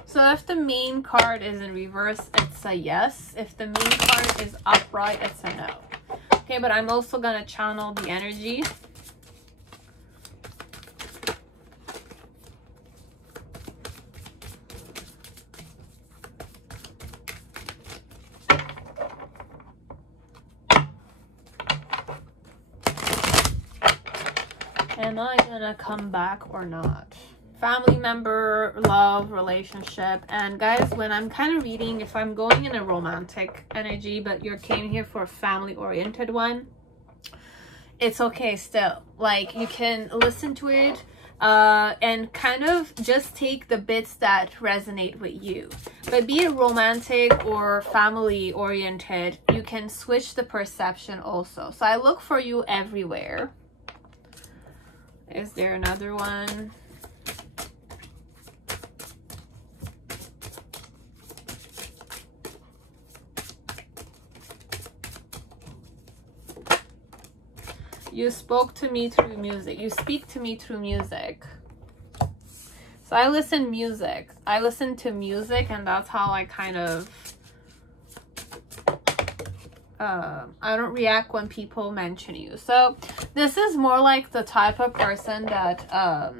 So if the main card is in reverse, it's a yes. If the main card is upright, it's a no. Okay, but I'm also gonna channel the energy. Am I gonna come back or not? Family member, love, relationship. And guys, when I'm kind of reading, if I'm going in a romantic energy, but you came here for a family oriented one, it's okay still. Like, you can listen to it and kind of just take the bits that resonate with you. But be it romantic or family oriented, you can switch the perception also. So I look for you everywhere. Is there another one? You spoke to me through music. You speak to me through music. So I listen to music, and that's how I kind of I don't react when people mention you. So this is more like the type of person that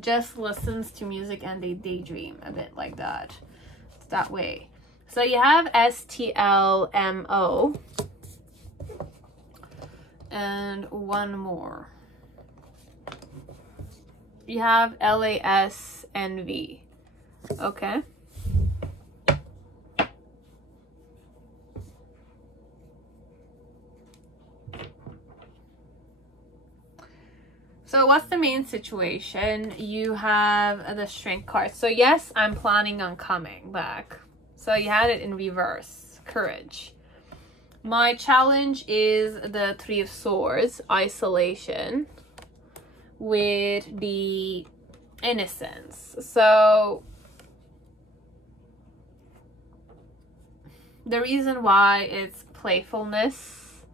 just listens to music and they daydream a bit like that. It's that way. So you have STLMO. and one more. You have LAS and V. Okay. So what's the main situation? You have the Strength card. So yes, I'm planning on coming back. So you had it in reverse. Courage. My challenge is the Three of Swords, isolation, with the innocence. So the reason why it's playfulness.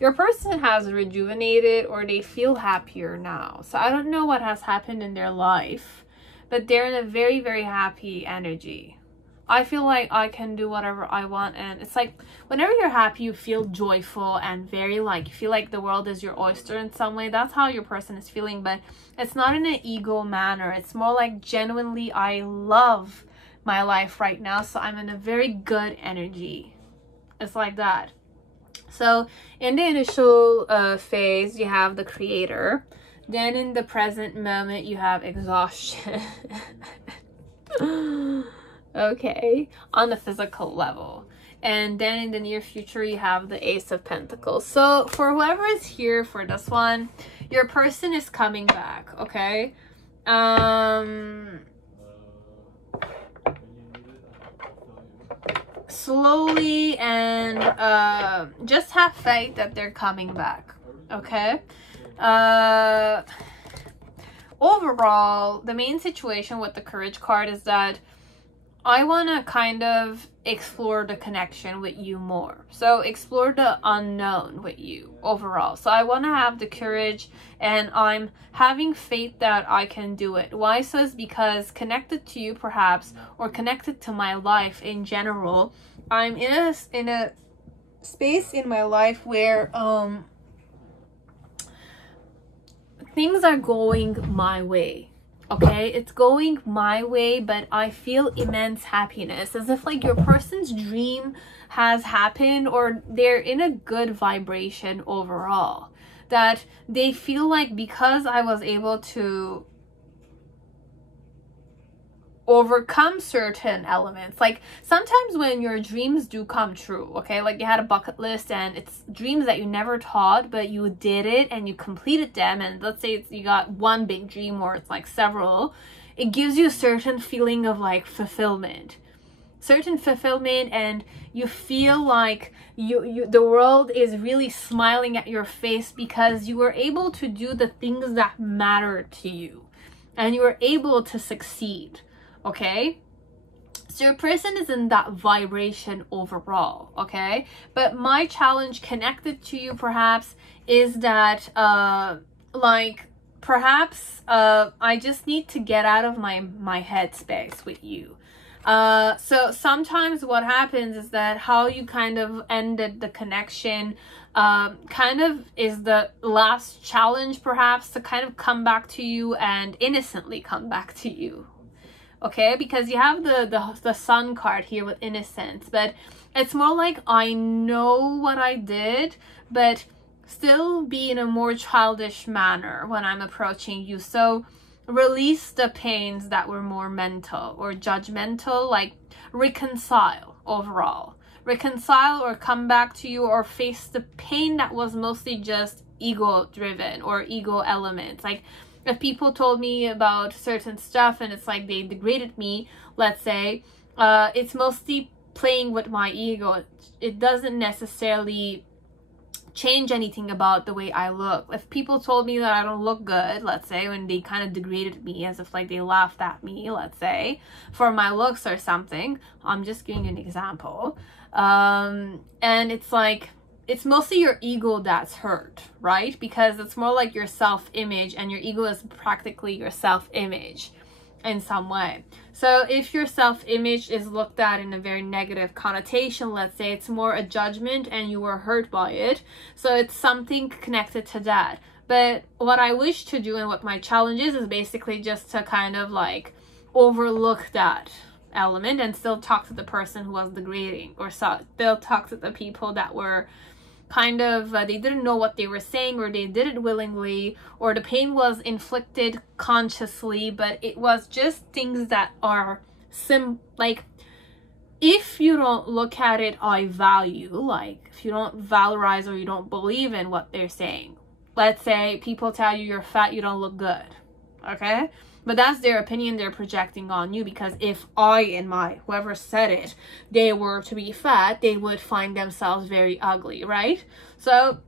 Your person has rejuvenated or they feel happier now. So I don't know what has happened in their life, but they're in a very, very happy energy. I feel like I can do whatever I want, and it's like whenever you're happy, you feel joyful and very like, you feel like the world is your oyster in some way. That's how your person is feeling, but it's not in an ego manner. It's more like genuinely, I love my life right now, so I'm in a very good energy. It's like that. So in the initial phase, you have the Creator. Then in the present moment, you have exhaustion. Okay, on the physical level. And then in the near future, you have the Ace of Pentacles. So for whoever is here for this one, your person is coming back, okay? Slowly, and just have faith that they're coming back, okay? Overall, the main situation with the Courage card is that I want to kind of explore the connection with you more. So explore the unknown with you overall. So I want to have the courage, and I'm having faith that I can do it. Why? So it's because connected to you perhaps, or connected to my life in general, I'm in a space in my life where things are going my way. Okay, it's going my way, but I feel immense happiness, as if like your person's dream has happened, or they're in a good vibration overall, that they feel like because I was able to overcome certain elements, like sometimes when your dreams do come true, okay, like you had a bucket list and it's dreams that you never thought, but you did it and you completed them, and let's say you got one big dream or it's like several, it gives you a certain feeling of like fulfillment, and you feel like the world is really smiling at your face because you were able to do the things that matter to you and you were able to succeed. Okay, so your person is in that vibration overall, okay? But my challenge connected to you perhaps is that like perhaps I just need to get out of my headspace with you. So sometimes what happens is that how you kind of ended the connection kind of is the last challenge perhaps to kind of come back to you and innocently come back to you. Okay, because you have the Sun card here with innocence, but it's more like I know what I did, but still be in a more childish manner when I'm approaching you. So release the pains that were more mental or judgmental, like reconcile overall. Reconcile or come back to you, or face the pain that was mostly just ego driven or ego elements. Like if people told me about certain stuff and it's like they degraded me, let's say, it's mostly playing with my ego. It doesn't necessarily change anything about the way I look. If people told me that I don't look good, let's say, when they kind of degraded me, as if like they laughed at me, let's say, for my looks or something, I'm just giving you an example, and it's like, it's mostly your ego that's hurt, right? Because it's more like your self-image, and your ego is practically your self-image in some way. So if your self-image is looked at in a very negative connotation, let's say, it's more a judgment and you were hurt by it. So it's something connected to that. But what I wish to do, and what my challenge is basically just to kind of like overlook that element and still talk to the person who was degrading, or still talk to the people that were kind of they didn't know what they were saying, or they did it willingly, or the pain was inflicted consciously, but it was just things that are like, if you don't look at it I value, like if you don't valorize or you don't believe in what they're saying, let's say people tell you you're fat, you don't look good, okay, but that's their opinion they're projecting on you, because if I and whoever said it, they were to be fat, they would find themselves very ugly, right? So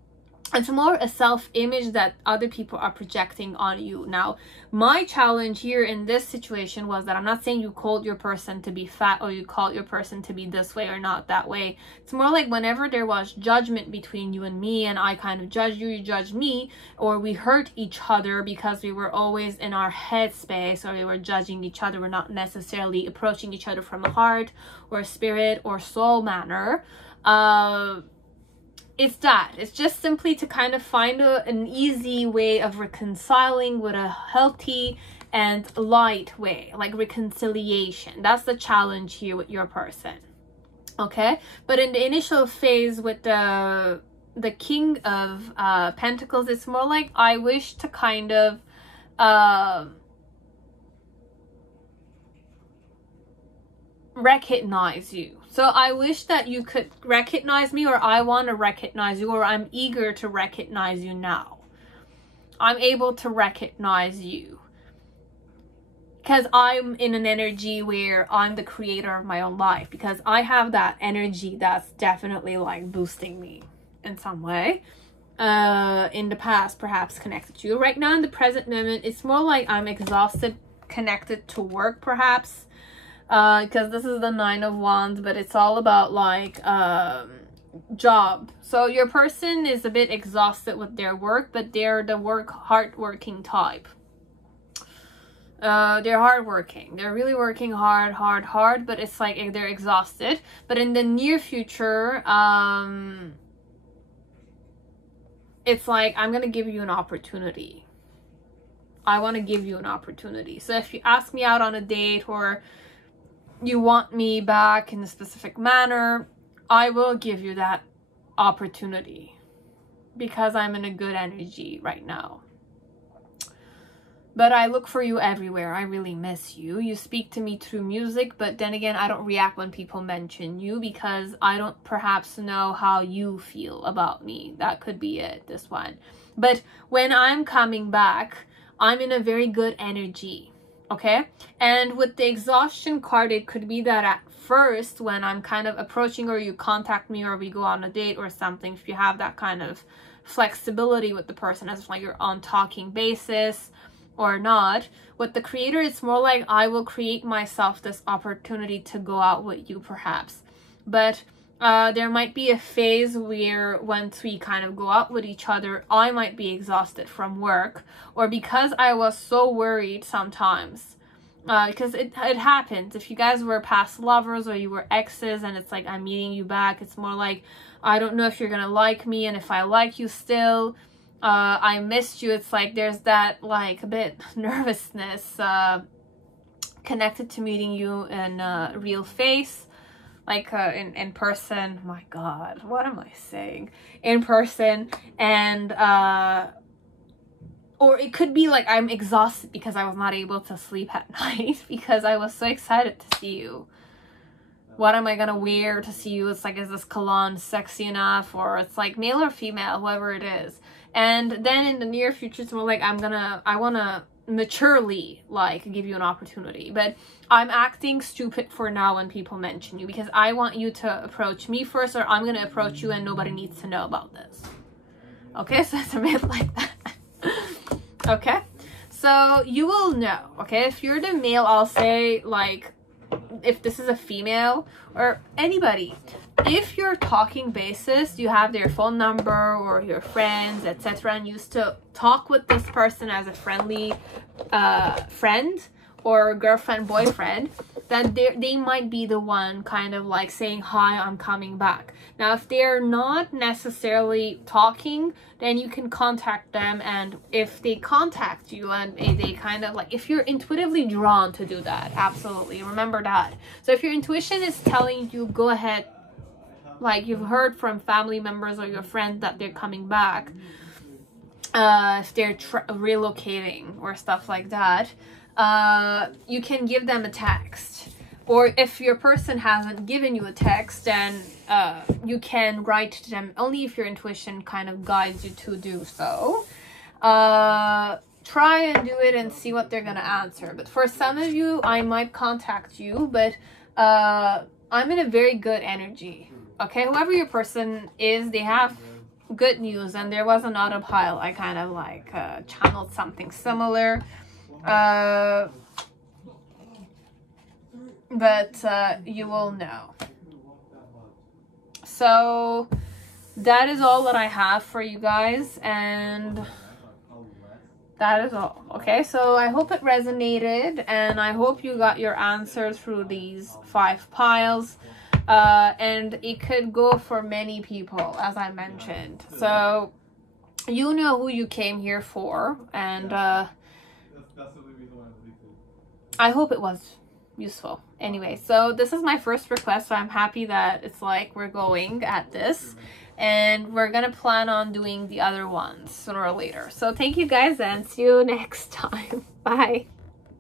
it's more a self-image that other people are projecting on you. Now, my challenge here in this situation was that I'm not saying you called your person to be fat, or you called your person to be this way or not that way. It's more like whenever there was judgment between you and me, and I kind of judged you, you judged me, or we hurt each other because we were always in our head space, or we were judging each other, we're not necessarily approaching each other from a heart or spirit or soul manner. It's just simply to kind of find an easy way of reconciling with a healthy and light way, like reconciliation. That's the challenge here with your person, okay? But in the initial phase with the King of Pentacles, it's more like I wish to kind of recognize you. So I wish that you could recognize me, or I want to recognize you, or I'm eager to recognize you now. I'm able to recognize you because I'm in an energy where I'm the creator of my own life, because I have that energy that's definitely like boosting me in some way. In the past, perhaps connected to you. Right now, in the present moment, it's more like I'm exhausted, connected to work, perhaps. Because this is the 9 of Wands, but it's all about like job. So your person is a bit exhausted with their work, but they're the hardworking type. They're hardworking. They're really working hard, but it's like they're exhausted. But in the near future, it's like I'm gonna give you an opportunity. I want to give you an opportunity. So if you ask me out on a date, or you want me back in a specific manner, I will give you that opportunity, because I'm in a good energy right now. But I look for you everywhere. I really miss you. You speak to me through music, but then again, I don't react when people mention you, because I don't perhaps know how you feel about me. That could be it, this one. But when I'm coming back, I'm in a very good energy. Okay, and with the exhaustion card, it could be that at first when I'm kind of approaching, or you contact me, or we go on a date or something, if you have that kind of flexibility with the person, as like you're on talking basis or not. With the creator, it's more like I will create myself this opportunity to go out with you, perhaps. But there might be a phase where once we kind of go out with each other, I might be exhausted from work, or because I was so worried sometimes, because it happens. If you guys were past lovers, or you were exes, and it's like I'm meeting you back, it's more like I don't know if you're gonna like me, and if I like you still, I missed you. It's like there's that like a bit nervousness connected to meeting you in real face. Like in person. My God, what am I saying? In person. And or it could be like I'm exhausted because I was not able to sleep at night because I was so excited to see you. What am I gonna wear to see you? It's like, is this cologne sexy enough? Or it's like male or female, whoever it is. And then in the near future, it's more like I wanna maturely like give you an opportunity, but I'm acting stupid for now when people mention you, because I want you to approach me first, or I'm gonna approach you and nobody needs to know about this. Okay, so it's a bit like that. Okay, so you will know. Okay, if you're the male, I'll say, like, if this is a female or anybody, if you're talking basis, you have their phone number or your friends, etc., and used to talk with this person as a friendly friend or girlfriend, boyfriend, then they might be the one kind of like saying, hi, I'm coming back. Now, if they're not necessarily talking, then you can contact them, and if they contact you and they kind of like, if you're intuitively drawn to do that, absolutely, remember that. So if your intuition is telling you, go ahead, like you've heard from family members or your friend that they're coming back, if they're relocating or stuff like that, you can give them a text. Or if your person hasn't given you a text, then you can write to them only if your intuition kind of guides you to do so. Try and do it and see what they're gonna answer. But for some of you, I might contact you, but I'm in a very good energy. Okay, whoever your person is, they have good news, and there was an autopilot. I kind of like channeled something similar. But you will know. So that is all that I have for you guys, and that is all. Okay, so I hope it resonated, and I hope you got your answers through these 5 piles. And it could go for many people, as I mentioned. So you know who you came here for, and I hope it was useful. Anyway, so this is my first request, so I'm happy that it's like we're going at this, and we're gonna plan on doing the other ones sooner or later. So thank you guys, and see you next time. Bye.